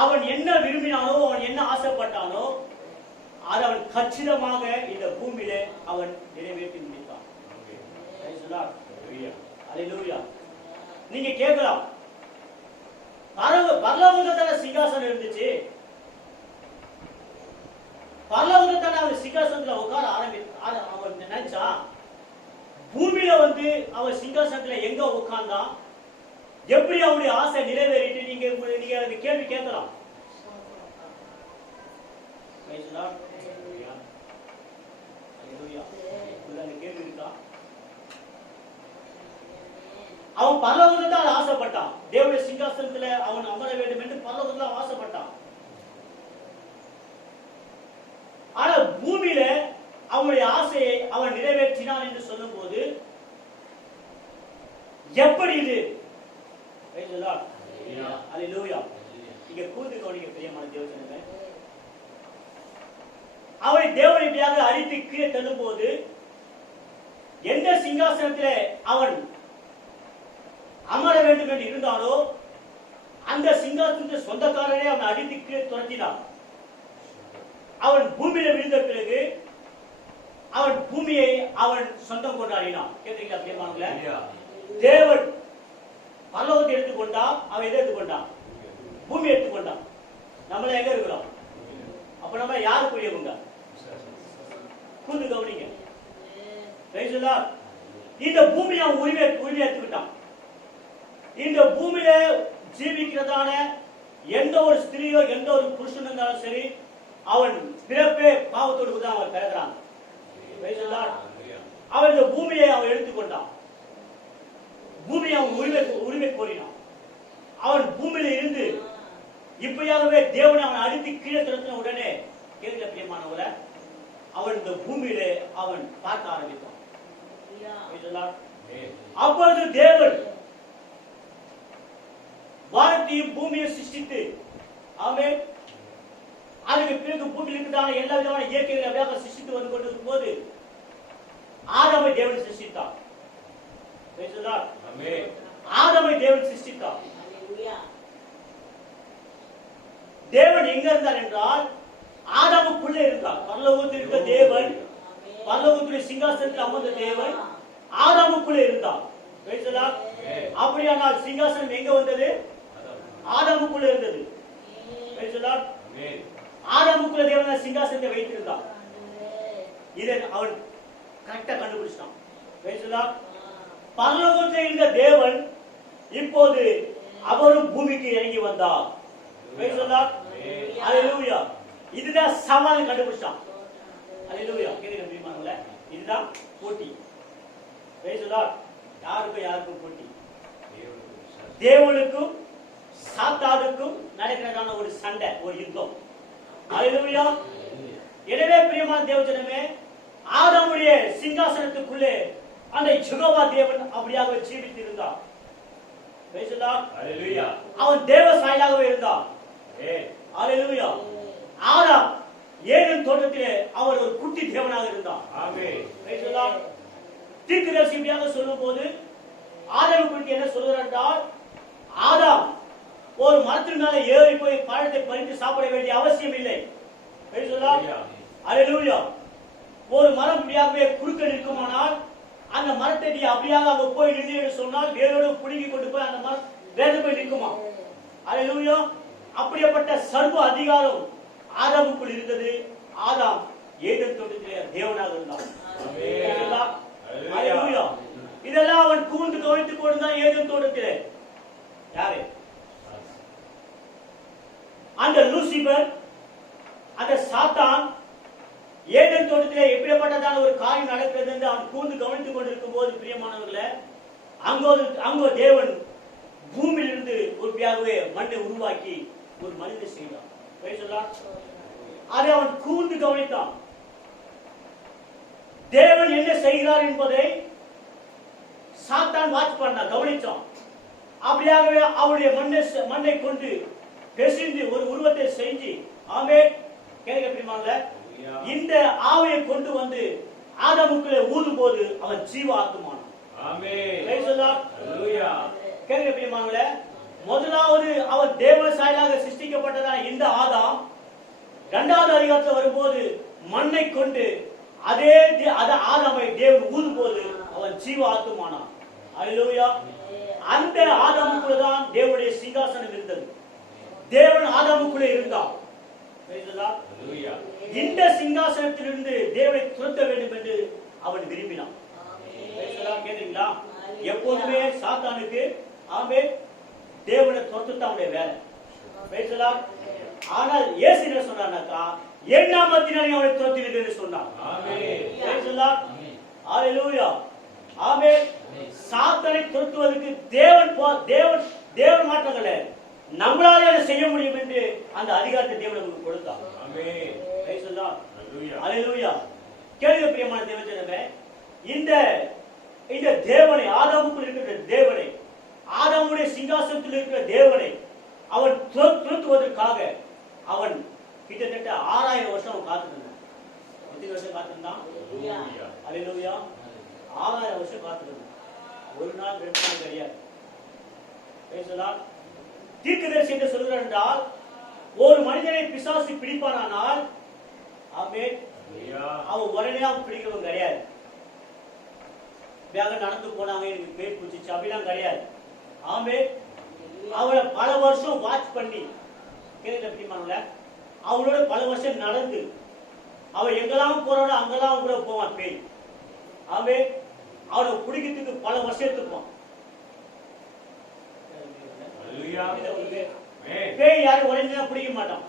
அவன் என்ன விரும்பினானோ, அவன் என்ன ஆசைப்பட்டானோ அதை அவன் கச்சிதமாக இந்த பூமியில அவன் நிறைவேற்றி முடித்தான். Praise the Lord. ஹல்லேலூயா. நீங்க கேட்கலாம், பரலோகத்துல சிங்காசனம் இருந்துச்சு, பரலோகத்துல அவன் சிங்காசனத்துல உட்கார அவன் நினைச்சா, பூமியில வந்து அவன் சிங்காசனத்துல எங்க உட்கார்ந்தான், எப்படி அவனுடைய ஆசை நிறைவேறிட்டு நீங்க கேள்வி கேட்கலாம். கேள்வி இருக்கா? அவன் பரலோகத்தில் ஆசைப்பட்டான். தேவனுடைய சிங்காசனத்துல அவன் அமர வேண்டும் என்று பரலோகத்தில் ஆசைப்பட்டான். ஆனா பூமியில அவனுடைய ஆசையை அவன் நிறைவேற்றினான் என்று சொல்லும் போது எப்படி இது? இங்க கூர்ந்து கவனிக்க பிரியமான தேவஜனமே, அவனை தேவன் இப்படியாக அடித்து கீழே தள்ளும் போது எந்த சிங்காசனத்திலே அவன் அமர வேண்டும் என்று இருந்தானோ அந்த சிங்காசனத்தின் சொந்தக்காரரே அவன் அடித்து கீழே துரத்தினான். அவன் பூமியில விழுந்த பிறகு அவன் பூமியை அவன் சொந்தம் கொண்டாடினான். கேட்கிறீங்களா பிரியமானவர்களே? தேவன் பரலோகத்தை எடுத்துக்கொண்டான். அவன் எதை எடுத்துக்கொண்டான்? பூமி எடுத்துக்கொண்டான். நம்மள எங்க இருக்கிறோம்? அப்ப நம்ம யாருக்குரியவங்க? கூர்ந்து கவனிங்க. இந்த பூமியை அவன் உரிமை எடுத்துக்கிட்டான். இந்த பூமியில ஜீவிக்கிறதான எந்த ஒரு ஸ்திரீயோ எந்த ஒரு புருஷன் இருந்தாலும் சரி, அவன் பிறப்பே பாவத்தோடு தான் அவன் பிறகுறான். அவன் இந்த பூமியை அவன் எடுத்துக்கொண்டான். பூமியை அவன் உரிமை கோரினான். அவன் பூமியில இருந்து இப்படியாகவே தேவனை அவன் அடித்து கீழே திறத்தின உடனே கேட்கிற பிரியமானவரை அவன் இந்த பூமியில அவன் பார்க்க ஆரம்பித்தான். அப்பொழுது தேவன் வானத்தையும் பூமியை சிருஷ்டித்து அவன் அதுக்கு பிறகு பூமியில் இருக்கிறதான எல்லா விதமான இயற்கைகளை அப்படியாக சிருஷ்டித்து வந்து கொண்டிருக்கும் போது ஆதாமை தேவன் சிருஷ்டித்தார். ஆதாமை தேவன் சிருஷ்டித்தார். தேவன் எங்க இருந்தார் என்றால் ஆதாமுக்குள்ளே இருந்தார். பரலோகத்தில் இருக்க தேவன், பரலோகத்துடைய சிங்காசனத்தில் அமர்ந்த தேவன் ஆதாமுக்குள்ளே இருந்தான். Praise the Lord. அப்படியானால் சிங்காசனம் எங்க வந்தது? ஆதாமுக்குள்ளே இருந்தது. Praise the Lord. ஆதாமுக்குள்ளே தேவன் சிங்காசனத்தை வைத்திருந்தார். இதை அவன் கரெக்டா கண்டுபிடிச்சான். Praise the Lord. பரலோகத்தில் இருந்த தேவன் இப்போது அவரும் பூமிக்கு இறங்கி வந்தார். Praise the Lord. Hallelujah. இதுதான் சவால் கண்டுபிடிச்சான். Hallelujah. கேக்குறீங்க பிரியமானவர்களே? இதுதான் போட்டி. Praise the Lord. யாருக்கும் போட்டி? தேவனுக்கும் சாத்தானுக்கும் நடக்கிறதான ஒரு சண்டை, ஒரு யுத்தம். Hallelujah. எனவே பிரியமான தேவஜனமே, ஆதாமுடைய சிங்காசனத்துக்குள்ளே அந்த யெகோவா தேவன் அப்படியாக ஜீவித்திருந்தார். Praise the Lord. Hallelujah. அவன் தேவ சாயலாகவே இருந்தான். Hallelujah. ஆதாம் ஏதேன் தோட்டத்திலே அவர் ஒரு குட்டி தேவனாக இருந்தார். ஆமென். Praise the Lord. தீர்க்கதரிசியாக சொல்லும்போது ஆதாமை குறித்து என்ன சொல்கிறார் என்றால், ஆதாம் ஒரு மரத்தின் மேலே ஏறி போய் பழத்தை பறித்து சாப்பிட வேண்டிய அவசியம் இல்லை. Praise the Lord. Hallelujah. ஒரு மரம் அப்படியாகவே குறுக்க நிற்குமானால் அந்த மரத்தை நீ அப்படியாக அங்க போய் நின்று என்று சொன்னால் வேரோடு புடுங்கி கொண்டு போய் அந்த மரம் வேறு போய் நிற்குமா? Hallelujah. அப்படிப்பட்ட சர்வ அதிகாரம் ஆதாமுக்குள் இருந்தது. ஆதாம் ஏதேன் தோட்டத்திலே தேவனாக இருந்தான். Hallelujah. இதெல்லாம் அவன் கூர்ந்து கவனித்துக் கொண்டிருந்தான் ஏதேன் தோட்டத்திலே. யாரு? அந்த லூசிபர், அந்த சாத்தான் ஏதேன் தோட்டத்திலே எப்படிப்பட்டதான ஒரு காரியம் நடக்கிறது என்று அவன் கூர்ந்து கவனித்துக் கொண்டிருக்கும் போது பிரியமானவர்களே, அங்கோ தேவன் பூமியிலிருந்து ஒருபியாகவே மண்ணை உருவாக்கி ஒரு மனிதனை செய்தான். அதை அவன் கூர்ந்து கவனித்தான். தேவன் என்ன செய்கிறார் என்பதை சாத்தான் வாட்ச் பண்ண கவனித்தான். அப்படியாகவே அவருடைய மண்ணை கொண்டு பெசிந்து ஒரு உருவத்தை செஞ்சு, ஆமென், கேளுங்க பிரியமானவர்களே, இந்த ஆவியை கொண்டு வந்து ஆதாமுக்குள்ளே ஊதும் போது அவன் ஜீவ ஆத்துமானான். ஆமென். Praise the Lord. ஹalleluya. கேளுங்க பிரியமானவர்களே, முதலாவது அவர் தேவ சாயலாக சிருஷ்டிக்கப்பட்டதான இந்த ஆதாம் இரண்டாவது அதிகாரத்தில் வரும்போது மண்ணை கொண்டு அதே ஆதாமை தேவன் ஊதும் போது அவன் ஜீவ ஆத்துமானான். ஹalleluya. அந்த ஆதாமுக்குள்ள தான் தேவனுடைய சிங்காசனம் இருந்தது. தேவன் ஆதாமுக்குள்ளே இருந்தார். Praise the Lord. ஹalleluya. இந்த சிங்காசனத்திலிருந்து தேவனை துரத்த வேண்டும் என்று அவன் விரும்பினான். ஆமென். Praise the Lord. கேக்குறீங்களா? எப்போதுமே சாத்தானுக்கு ஆமென் தேவனை துரத்துறது அவனுடைய வேலை. Praise the Lord. ஆனால் இயேசு என்ன சொன்னார்னாக்கா, என் நாமத்தினாலே அவனை துரத்துவேன் என்று சொன்னார். ஆமென். Praise the Lord. ஹalleluya. ஆமென். சாத்தானை துரத்துவதற்கு தேவன் மாற்றங்களே நம்மளால அதை செய்ய முடியும் என்று அந்த அதிகாரத்தை தேவன் நமக்கு கொடுத்தார். ஆமென். Praise the Lord. ஹalleluya. ஹalleluya. கேளுங்க பிரியமான தேவஜனமே, இந்த தேவனை, ஆதாமுக்குள் இருக்கிற தேவனை, ஆதாமுடைய சிங்காசனத்தில் இருக்கிற தேவனை அவன் துரத்துவதற்காக அவன் கிட்டத்தட்ட 6000 வருஷம் அவன் காத்திருந்தான். எத்தனை வருஷம் காத்திருந்தான்? ஹalleluya. 6000 வருஷம் காத்திருந்தான். ஒரு நாள் 2 நாள் கிடையாது. Price the Lord. தீர்க்கதரிசி என்று சொல்கிறார் என்றால், ஒரு மனிதனை பிசாசு பிடிப்பானால் ஆமென், அவன் உடனே அவன் பிடிக்கிறவன் கிடையாது. வேக நடந்து போனாங்க, எனக்கு பேர் பிடிச்சிச்சு அப்படிலாம் கிடையாது. ஆமென். அவளை பல வருஷம் வாட்ச் பண்ணி, கேட்கல பிடிமானல, அவளோட பல வருஷம் நடந்து அவள் எங்கெல்லாம் போறானோ அங்கெல்லாம் கூட போவான் பேய். ஆமென். அவனை பிடிக்கிறதுக்கு பல வருஷம் எடுத்துப்பான். பேய் யாரும் உடனே பிடிக்க மாட்டான்.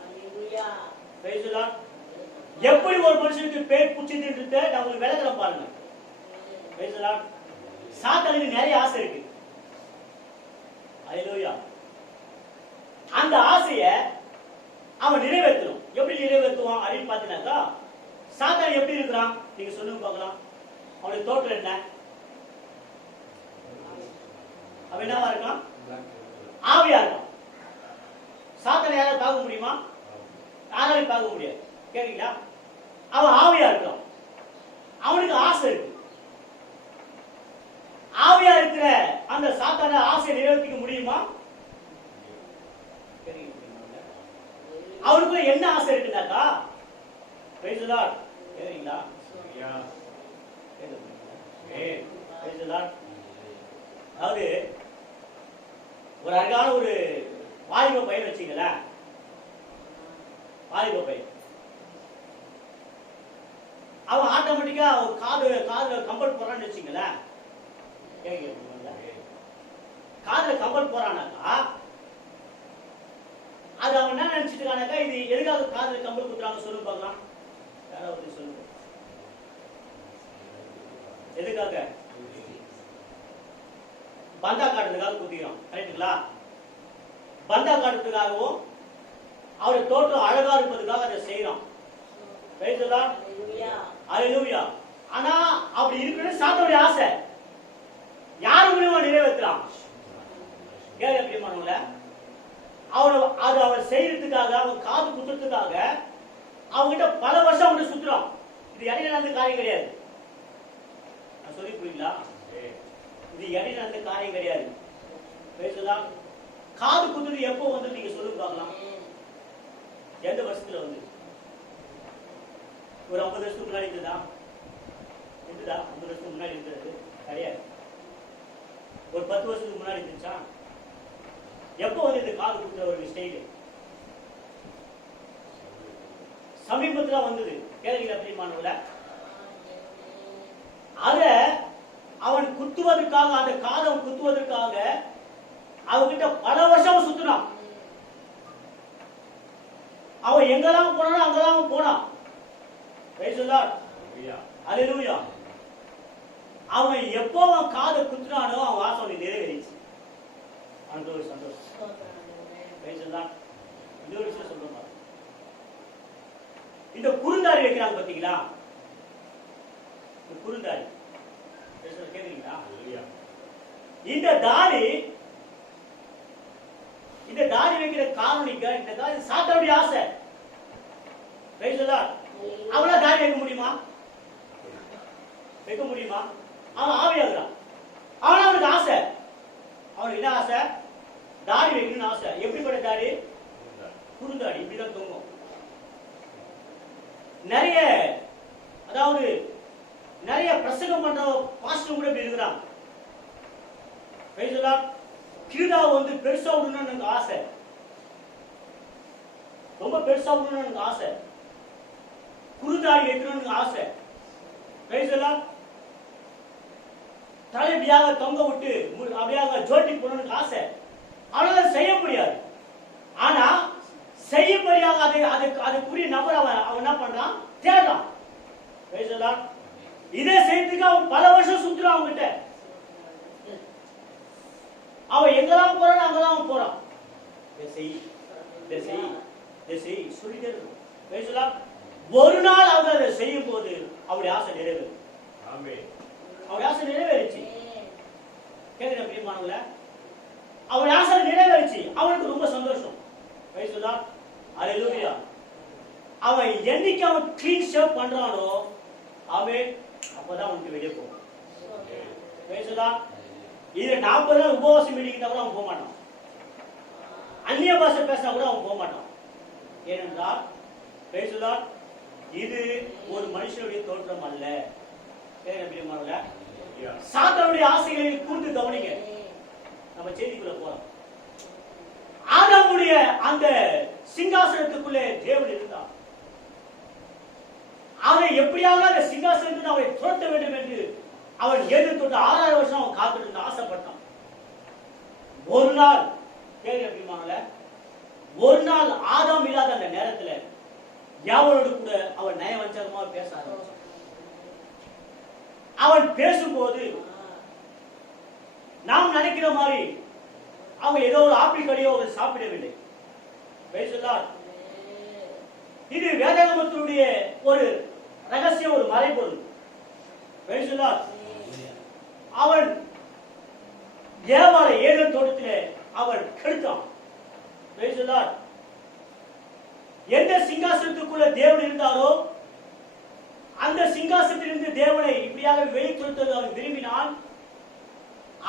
எப்படி ஒரு மனுஷனுக்கு பேய் பிடிச்சதுன்றத நான் உங்களுக்கு விளக்கல பாருங்க. சாத்தானுக்கு நிறைய ஆசை இருக்கு. ஹalleluya. அந்த ஆசைய அவன் நிறைவேற்றணும். எப்படி நிறைவேற்றுவான் அப்படின்னு பாத்தீங்கன்னாக்கா, சாத்தான் எப்படி இருக்கிறான் நீங்க சொல்லுங்க பார்க்கலாம். அவனுடைய தோற்றம் என்ன? அவன் என்னவா இருக்கான்? ஆவியா இருக்கான். சாத்தானை யாராவது பார்க்க முடியுமா? யாராலையும் பார்க்க முடியாது. கேட்டீங்களா? அவன் ஆவியா இருக்கான். அவனுக்கு ஆசை இருக்கு. ஆவியா இருக்கிற அந்த சாத்தான ஆசையை நிறைவேற்றிக்க முடியுமா? அவனுக்கு என்ன ஆசை இருக்குனாக்கா, பிரைஸ் தி லார்ட், கேக்குறீங்களா? Praise the Lord. அதாவது ஒரு அழகான ஒரு வாலிப பையன் வச்சுங்களேன். வாலிப பையன் அவன் ஆட்டோமேட்டிக்கா ஒரு காதுல கம்பல் போறான்னு வச்சுங்களேன். காதுல கம்பல் போறானாக்கா அது அவன் என்ன நினைச்சிட்டு இருக்கானாக்கா, இது எதுக்காக காதுல கம்பல் குத்துறாங்க சொல்லு பார்க்கலாம். யாராவது சொல்லுங்க, எதுக்காக? பந்தா காட்டுறதுக்காக குத்திக்கிறோம். கரெக்டுங்களா? பந்தா காட்டுறதுக்காகவும் அவருடைய தோற்றம் அழகா இருப்பதுக்காக அதை செய்யறோம். ரைட்டுங்களா? அல்லேலூயா. ஆனா அப்படி இருக்கிறது சாத்தானுடைய ஆசை. யாரு மூலமா நிறைவேற்றலாம்? கேள்வி எப்படிமானவங்கள அவர் செய்யறதுக்காக, அவன் காது குத்துறதுக்காக அவங்ககிட்ட பல வருஷம் அவங்க சுத்துறோம். இது இடையில நடந்த காரியம் கிடையாது. நான் சொல்லி புரியுங்களா? இது இடையில நடந்த காரியம் கிடையாது. பேசலாம். காது குத்துறது எப்போ வந்து நீங்க சொல்லுங்க பார்க்கலாம். எந்த வருஷத்துல வந்து? ஒரு 50 வருஷத்துக்கு முன்னாடி இருந்ததா? 50 வருஷத்துக்கு முன்னாடி இருந்தது கிடையாது. ஒரு 10 வருஷத்துக்கு முன்னாடி இருந்துச்சா? எப்போ வந்து இந்த காது குத்துற ஒரு ஸ்டைல் சமீபத்துல வந்தது. கேளுங்க பிரியமானவர்களே, அத அவன் குத்துவதற்காக, அந்த காதம் குத்துவதற்காக அவகிட்ட பல வருஷம் சுத்தினான். அவன் எங்கெல்லாம் போனானோ அங்கெல்லாம் போனான். அல்லேலூயா. அவன் எப்போ அவன் காதை குத்துனானோ அவன் வாசனை நிறைவேறிச்சு. அவனுக்கு ஒரு சந்தோஷம். இன்னொரு விஷயம் சொல்றேன். இந்த குறுந்தாடி வைக்கிறாங்க பாத்தீங்களா? குறுந்தாடி கேக்குறீங்களா? இந்த தாடி வைக்கிற காரணிக்க, இந்த தாடி சாத்தானுடைய ஆசை. அவளா தாடி வைக்க முடியுமா? வைக்க முடியுமா? அவன் ஆவியாகிறான். அவன் அவனுக்கு ஆசை. அவனுக்கு என்ன ஆசை? தாடி வைக்கணும்னு ஆசை. எப்படிப்பட்ட தாடி? குறுந்தாடி. இப்படிதான் தொங்கும். நிறைய பிரசங்கம் பண்ற பாஸ்டர் கூட இப்படி இருக்கிறாங்க. கீழா வந்து பெருசா விடணும்னு எனக்கு ஆசை. ரொம்ப பெருசா விடணும்னு எனக்கு ஆசை. குறுந்தாடி வைக்கணும்னு ஆசை. தலைவியாக தொங்க விட்டு அப்படியாக ஜோட்டி போடணும்னு ஆசை. அவனால செய்ய முடியாது. ஆனா செய்யும்படியாக அதுக்குரிய நபர் அவன் என்ன பண்றான்? தேடுறான். இதை செய்யறதுக்கு அவன் பல வருஷம் சுத்துறான். அவன்கிட்ட அவன் எங்கெல்லாம் போறான் அங்கெல்லாம் போறான். ஒரு நாள் அவங்க அதை செய்யும் போது அவருடைய ஆசை நிறைவேறும். அவருடைய ஆசை நிறைவேறிச்சு. கேட்கிற பிரியமானவங்கள, அவருடைய ஆசை நிறைவேறிச்சு. அவனுக்கு ரொம்ப சந்தோஷம். அல்லேலூயா. அவன் என்னைக்கு அவன் கிளீன் ஷேவ் பண்றானோ அவன் அப்பதான் அவனுக்கு வெளியே போவான். இது 40 நாள் உபவாசம் மீட்டிங் கூட அவன் போக மாட்டான். அந்நிய பாஷை பேசினா கூட அவன் போக மாட்டான். ஏனென்றால் இது ஒரு மனுஷனுடைய தோற்றம் அல்ல. சாத்தானுடைய ஆசைகளில் கூர்ந்து கவனிங்க. நம்ம செய்திக்குள்ள போறோம். ஆதாமுடைய அந்த சிங்காசனத்துக்குள்ளே தேவன் இருந்தார். அவனை எப்படியாக அந்த சிங்காசனத்தில் அவனை துரத்த வேண்டும் என்று அவன் 7 வருஷம் அவன் காத்துட்டு ஆசைப்பட்டான். ஒரு நாள் ஒரு நாள் ஆதாம் இல்லாத அந்த நேரத்தில் யாவரோடு கூட அவன் நயவஞ்சகமாக பேச ஆரம்பிச்சான். அவன் பேசும்போது நாம் நினைக்கிற மாதிரி அவன் ஏதோ ஒரு ஆப்பிள் கடையோ சாப்பிடவில்லை. இது வேதாகமத்தினுடைய ஒரு ரகசியம், ஒரு மறைபொருள். அவன் ஏவாளை ஏதேன் தோட்டத்திலே அவன் கெடுத்தான். எந்த சிங்காசனத்துக்குள்ள தேவன் இருந்தாரோ அந்த சிங்காசனத்திலிருந்து தேவனை இப்படியாக வெளித்துறது அவன் விரும்பினான்.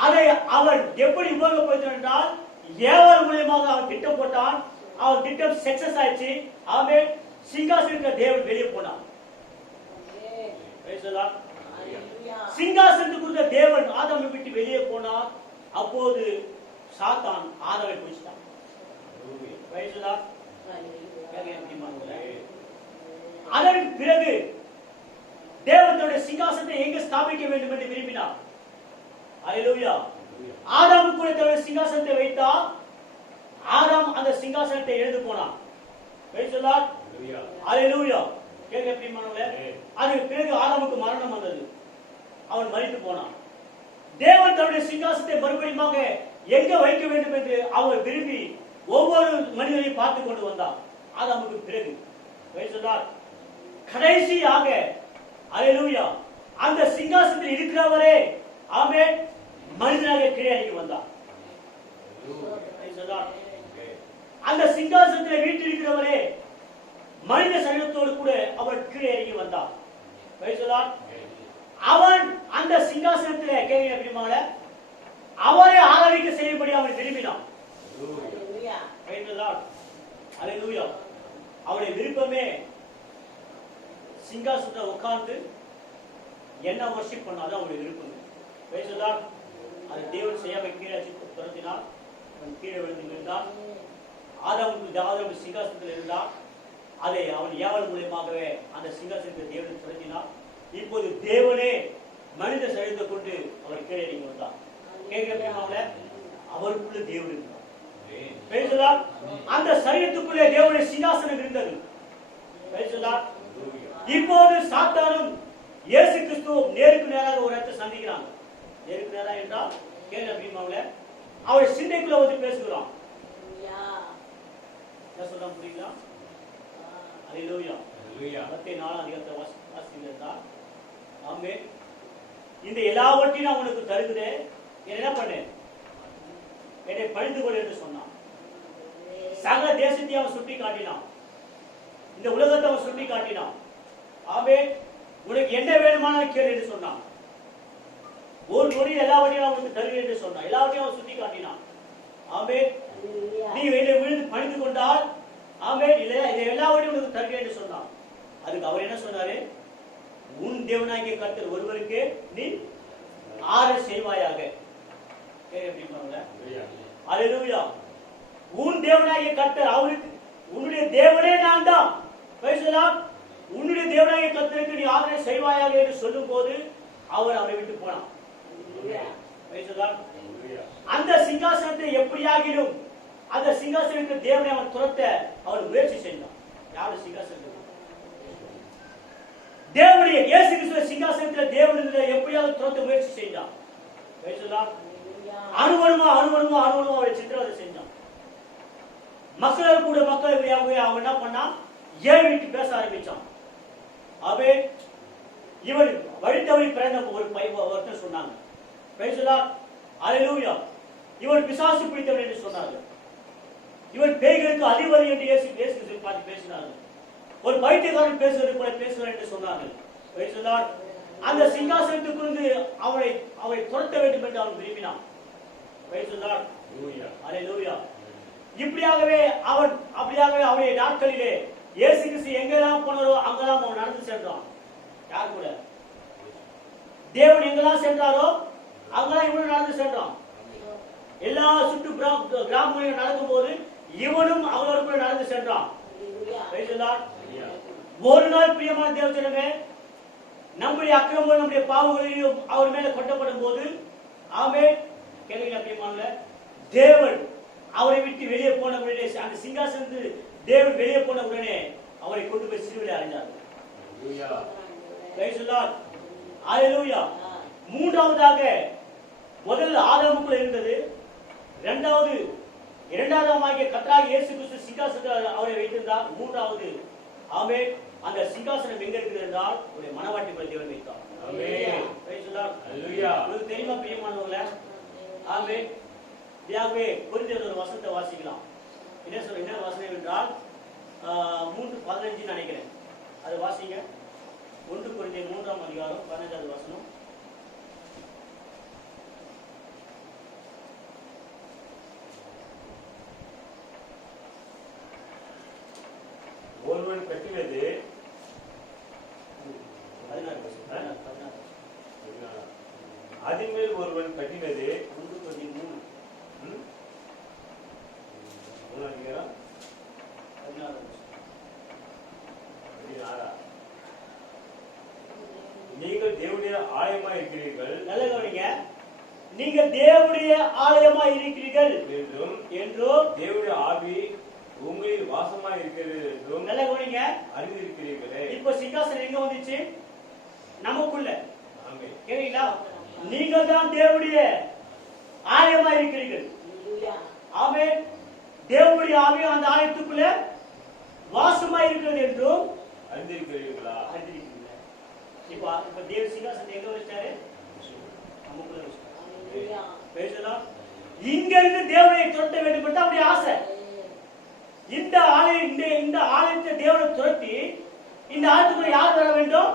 அதை அவன் எப்படி உபயோகப்படுத்தினான் என்றால், ஏவாள் மூலமாக அவன் திட்டம் போட்டான். அவன் திட்டம் சக்சஸ் ஆயிடுச்சு. அவன் சிங்காசனத்துக்கு தேவன் வெளியே போனான். சிங்காசனத்துக்கு இருந்த தேவன் ஆதாமை விட்டு வெளியே போனார். அப்போது சாத்தான் ஆதாமை பிடிச்சிட்டான். அதற்கு பிறகு தேவன் தன்னுடைய சிங்காசனத்தை எங்க ஸ்தாபிக்க வேண்டும் என்று விரும்பினார். அல்லேலூயா. ஆதாம் கூட தன்னுடைய சிங்காசனத்தை வைத்தார். ஆதாம் அந்த சிங்காசனத்தை எழுந்து போனான். அல்லேலூயா. கேளுங்க பிரியமானவர்களே, அதுக்கு பிறகு ஆதாமுக்கு மரணம் வந்தது. அவன் மரித்து போனான். தேவன் தன்னுடைய சிங்காசனத்தை மறுபடியும் எங்க வைக்க வேண்டும் என்று அவர் விரும்பி ஒவ்வொரு மனிதனையும் பார்த்து கொண்டு வந்தார். ஆதாமுக்கு பிறகு கடைசியாக அல்லேலூயா அந்த சிங்காசனத்தில் இருக்கிறவரே ஆமென் மனிதனாக கீழே இறங்கி வந்தார். அந்த சிங்காசனத்தில் வீற்றிருக்கிறவரே மனித சரீரத்தோடு கூட அவர் கீழே இறங்கி வந்தார். அவன் அந்த சிங்காசனத்தில் கேள்வி அப்படிமான அவரை ஆராதிக்க செய்யும்படி அவன் விரும்பினான். அவனுடைய விருப்பமே சிங்காசனத்தை உட்கார்ந்து என்ன வர்ஷிப் பண்ணாலும் அவனுடைய விருப்பம். அதை தேவன் செய்யாம கீழே துரத்தினார். அவன் கீழே விழுந்து விழுந்தான். ஆதாமுக்கு சிங்காசனத்தில் இருந்தார். அதை அவன் ஏவல் மூலியமாகவே அந்த சிங்காசனத்தை தேவனை துரத்தினார். இப்போது தேவனே மனித சரீரத்தை கொண்டு அவர் கீழே இறங்கி வந்தார். கேட்க அவருக்குள்ள தேவன் இருந்தார். அந்த சரீரத்துக்குள்ளே தேவனுடைய சிங்காசனம் இருந்தது. இப்போது சாத்தானும் இயேசு கிறிஸ்துவும் நேருக்கு நேராக ஒரு இடத்தை சந்திக்கிறாங்க. நேருக்கு நேராக என்றால் கேள்வி அப்படிமாவில அவருடைய சிந்தைக்குள்ள வந்து பேசுகிறான். என்ன சொல்றான் புரியுங்களா? அல்லேலூயா. மத்தேயு 4 அதிகாரத்தை வாசிக்கிறதா? ஆமென். இந்த எல்லாவற்றையும் நான் உனக்கு தருகிறேன், என்ன பண்ணு, என்னை பணிந்து கொள் என்று சொன்னான். சகல தேசத்தை அவன் சுட்டி காட்டினான். இந்த உலகத்தை அவன் சுட்டி காட்டினான். ஆமென். உனக்கு என்ன வேணுமானாலும் கேள் என்று சொன்னான். ஒரு நொடியில் எல்லாவற்றையும் அவனுக்கு தருகிறேன் என்று சொன்னான். எல்லாவற்றையும் அவன் சுட்டி காட்டினான். ஆமென். நீ என்னை விழுந்து பணிந்து கொண்டால் ஆமென் இல்லையா இதை எல்லாவற்றையும் உனக்கு தருகிறேன் என்று சொன்னான். அதுக்கு அவர் என்ன சொன்னாரு? உன் தேவனாகிய கர்த்தர் ஒருவருக்கு நீ ஆறு செய்வாயாக. அல்லேலூயா. உன் தேவனாகிய கர்த்தர் அவருக்கு உன்னுடைய தேவனே நான் தான். உன்னுடைய தேவனாகிய கர்த்தருக்கு நீ ஆதரவை செய்வாயாக என்று சொல்லும் போது அவர் அவரை விட்டு போனான். அந்த சிங்காசனத்தை எப்படியாகிலும் அந்த சிங்காசனத்துக்கு தேவனை அவன் துரத்த அவர் முயற்சி செய்தான். யாரு சிங்காசனத்துக்கு? தேவனுடைய இயேசு கிறிஸ்துவின் சிங்காசனத்தில் தேவனை எப்படியாவது துரத்த முயற்சி செய்தான். அனுமனுமா அவரை சித்திரவதை செஞ்சான். மக்கள் கூட மக்கள் அவன் என்ன பண்ணான்? ஏன் விட்டு பேச ஆரம்பிச்சான். அவே இவன் வழித்தவழி பிறந்த ஒருத்தர் சொன்னாங்க. அல்லேலூயா. இவன் பிசாசு பிடித்தவன் என்று சொன்னார்கள். இவன் பேய்களுக்கு அதிபதி என்று இயேசு பார்த்து பேசினார்கள். ஒரு பைத்தியக்காரன் பேசுவது போல பேசுகிறார் என்று சொன்னார்கள். அந்த சிங்காசனத்துக்குருந்து அவரை துரத்த வேண்டும் என்று அவன் விரும்பினான். இப்படியாகவே அவனுடைய நாட்களிலே இயேசு கிறிஸ்து எங்கெல்லாம் போனாரோ அங்கெல்லாம் அவன் நடந்து சென்றான். யார் கூட? தேவன் எங்கெல்லாம் சென்றாரோ அங்கெல்லாம் இவனும் நடந்து சென்றான். எல்லா சுற்று கிராமங்களிலும் நடக்கும் போது இவனும் அவரோடு நடந்து சென்றான். ஒரு நாள் பிரியமான தேவஜனமே நம்முடைய அக்கிரமங்கள் நம்முடைய பாவங்களையும் அவர் மேல கொட்டப்படும் போது ஆமென் கேளுங்க பிரியமான தேவன் அவரை விட்டு வெளியே போன உடனே அந்த சிங்காசனத்து தேவன் வெளியே போன உடனே அவரை கொண்டு போய் சிலுவையில் அறைந்தார். அல்லேலூயா. மூன்றாவதாக முதல் ஆதாமுக்குள்ள இருந்தது. இரண்டாவதாகிய கர்த்தராகிய இயேசு கிறிஸ்து சிங்காசனத்தில் அவரை வைத்திருந்தார். மூன்றாவது ஆமென் அந்த சிங்காசனம் எங்க இருக்குது என்றால் ஒரு மனவாட்டிக்குள்ள தேவன் வைத்தார். ஆமென். Praise the Lord. அல்லேலூயா. உங்களுக்கு தெரியுமா பிரியமானவர்களே? ஆமென். யாவே கொரிந்தியர் ஒரு வசனத்தை வாசிக்கலாம். என்ன வசனம் என்றால் 3:15 நினைக்கிறேன். அது வாசிங்க. 1 கொரிந்தியர் 3ஆம் அதிகாரம் 15வது வசனம். ஒருவன் கட்டினது 16 அதன் மேல் ஒருவன் கட்டினது 1:13. மூணாம் அதிகாரம் 16. 16. நீங்கள் தேவனுடைய ஆலயமா இருக்கிறீர்கள் நல்ல கவனிங்க. நீங்க தேவனுடைய ஆலயமா இருக்கிறீர்கள் என்றும் தேவனுடைய ஆவி உங்களில் வாசமா இருக்கிறது என்றும் நல்ல கவனிங்க. அறிந்திருக்கிறீர்களே. இப்போ சிங்காசனம் எங்க வந்துச்சு? நமக்குள்ள. ஆமென். கேக்குறீங்களா? நீங்க தான் தேவனுடைய ஆலயமா இருக்கிறீர்கள். ஆமென். தேவனுடைய ஆவி அந்த ஆலயத்துக்குள்ள வாசமா இருக்கிறது என்றும் அறிந்திருக்கிறீர்களா? அறிந்திருக்கிறீர்கள். இப்ப தேவ சிங்காசனத்தை எங்க வச்சாரு? நமக்குள்ள வச்சாரு. பேசலாம். இங்க இருந்து தேவனை துரத்த வேண்டும் என்று அவருடைய ஆசை. இந்த ஆலயத்தை தேவனை துரத்தி இந்த ஆலயத்துக்குள்ள யார் வர வேண்டும்?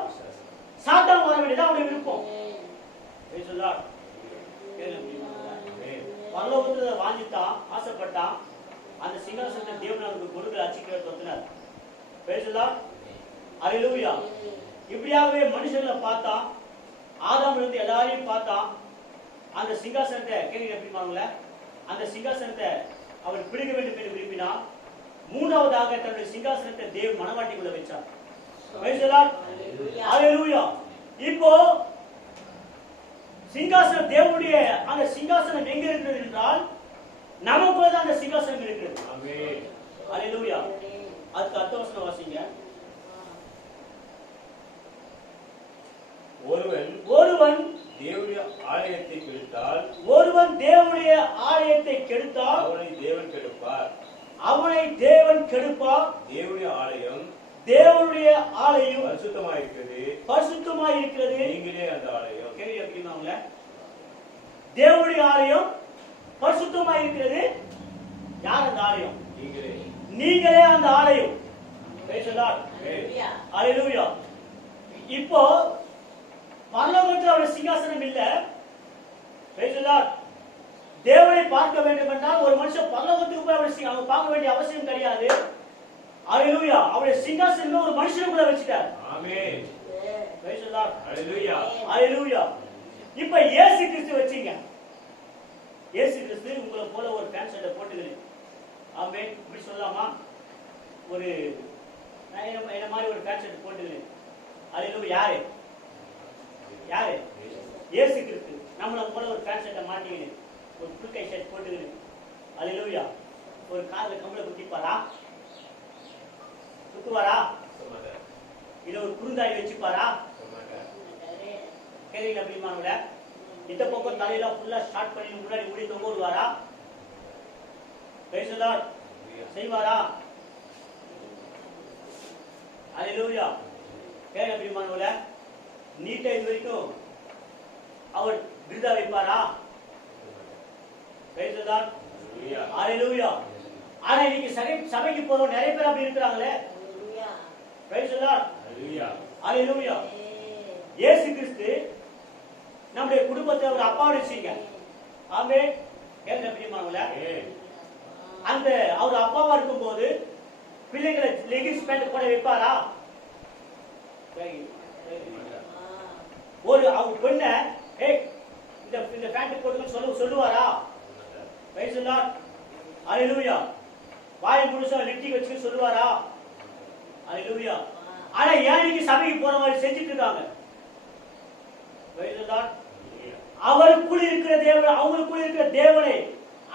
சாத்தான் வர வேண்டியது அவருடைய விருப்பம். பேசலாம். பரலோகத்துல வாஞ்சித்தான், ஆசைப்பட்டான். அந்த சிங்காசனத்தை தேவன் அவருக்கு கொடுக்க அச்சிக்கிற தொத்தினார். பேசலாம். அல்லேலூயா. இப்படியாகவே மனுஷங்களை பார்த்தான். ஆதாம்ல இருந்து எல்லாரையும் பார்த்தான். அந்த சிங்காசனத்தை கேள்வி எப்படி அந்த சிங்காசனத்தை அவர் பிடிக்க வேண்டும் என்று விரும்பினார். மூன்றாவதாக தன்னுடைய சிங்காசனத்தை தேவன் மனவாட்டிக்குள்ள வச்சார். அல்லேலூயா. இப்போ சிங்காசனம் தேவனுடைய அந்த சிங்காசனம் எங்க இருக்கிறது என்றால் நமக்குள்ள தான் அந்த சிங்காசனம் இருக்கிறது. ஆமென். அல்லேலூயா. அதுக்கு அர்த்த வசனம் வாசிங்க. ஒருவன் தேவனுடைய ஆலயத்தை கெடுத்தால் அவனை தேவன் கெடுப்பார். தேவனுடைய ஆலயம் பரிசுத்தமாய் இருக்கிறது. நீங்களே அந்த ஆலயம். கேள்வி அப்படின்னாங்களே, தேவனுடைய ஆலயம் பரிசுத்தமாய் இருக்கிறது. யார் அந்த ஆலயம்? நீங்களே அந்த ஆலயம். அல்லேலூயா. இப்போ பரலோகத்தில் அவருடைய சிங்காசனம் இல்ல. தேவனை பார்க்க வேண்டும் என்றால் ஒரு மனுஷன் பரலோகத்துக்கு போய் அவரை பார்க்க வேண்டிய அவசியம் கிடையாது. அல்லேலூயா. அவருடைய சிங்காசனம் ஒரு மனுஷனுக்குள்ள வச்சிட்டார். ஆமென். அல்லேலூயா. அல்லேலூயா. இப்ப இயேசு கிறிஸ்து வச்சீங்க. இயேசு கிறிஸ்து உங்களை போல ஒரு பேண்ட் ஷர்ட்டை போட்டுக்கிறீங்க. ஆமென். இப்படி சொல்லலாமா? ஒரு என்ன மாதிரி ஒரு பேண்ட் ஷர்ட் போட்டுக்கிறீங்க. அல்லேலூயா. யாரு? இயேசு கிறிஸ்து. நம்மள போல ஒரு பேண்ட் ஷர்ட்டை மாட்டிக்கிறீங்க, ஒரு ஃபுல் கை ஷர்ட் போட்டுக்கிறீங்க. அல்லேலூயா. ஒரு கால்ல கம்பளை குத்திப்பாரா? குத்துவாரா? இல்ல ஒரு குறுந்தாடி வச்சுப்பாரா? கேள்வியில் அப்படிமானவங்கள இந்த பக்கம் தலையில ஃபுல்லா ஸ்டார்ட் பண்ணி முன்னாடி முடி தொங்க விடுவாரா? செய்வாரா? அல்லேலூயா. கேள்வி அப்படிமானவங்கள நீட்டா இது வரைக்கும் அவர் விருதா வைப்பாரா? அல்லேலூயா. ஆனா இன்னைக்கு சபைக்கு போறோம் நிறைய பேர் அப்படி இருக்கிறாங்களே. அல்லேலூயா. இயேசு கிறிஸ்து நம்முடைய குடும்பத்தை அவர் அப்பாவோட வச்சீங்க. ஆமென். கேள்வி பிரியமானவங்களே, அந்த அவர் அப்பாவா இருக்கும் போது பிள்ளைகளை லெகின்ஸ் பேண்ட் போட வைப்பாரா? ஒரு அவர் பெண்ண இந்த பேண்ட் போட்டு சொல்லுவாரா? அல்லேலூயா. வாய் முழுசா லிப்டிக் வச்சு சொல்லுவாரா? அல்லேலூயா. ஆனா ஏன் சபைக்கு போற மாதிரி செஞ்சுட்டு இருக்காங்க? அவருக்குள் இருக்கிற தேவன், அவங்களுக்குள் இருக்கிற தேவனை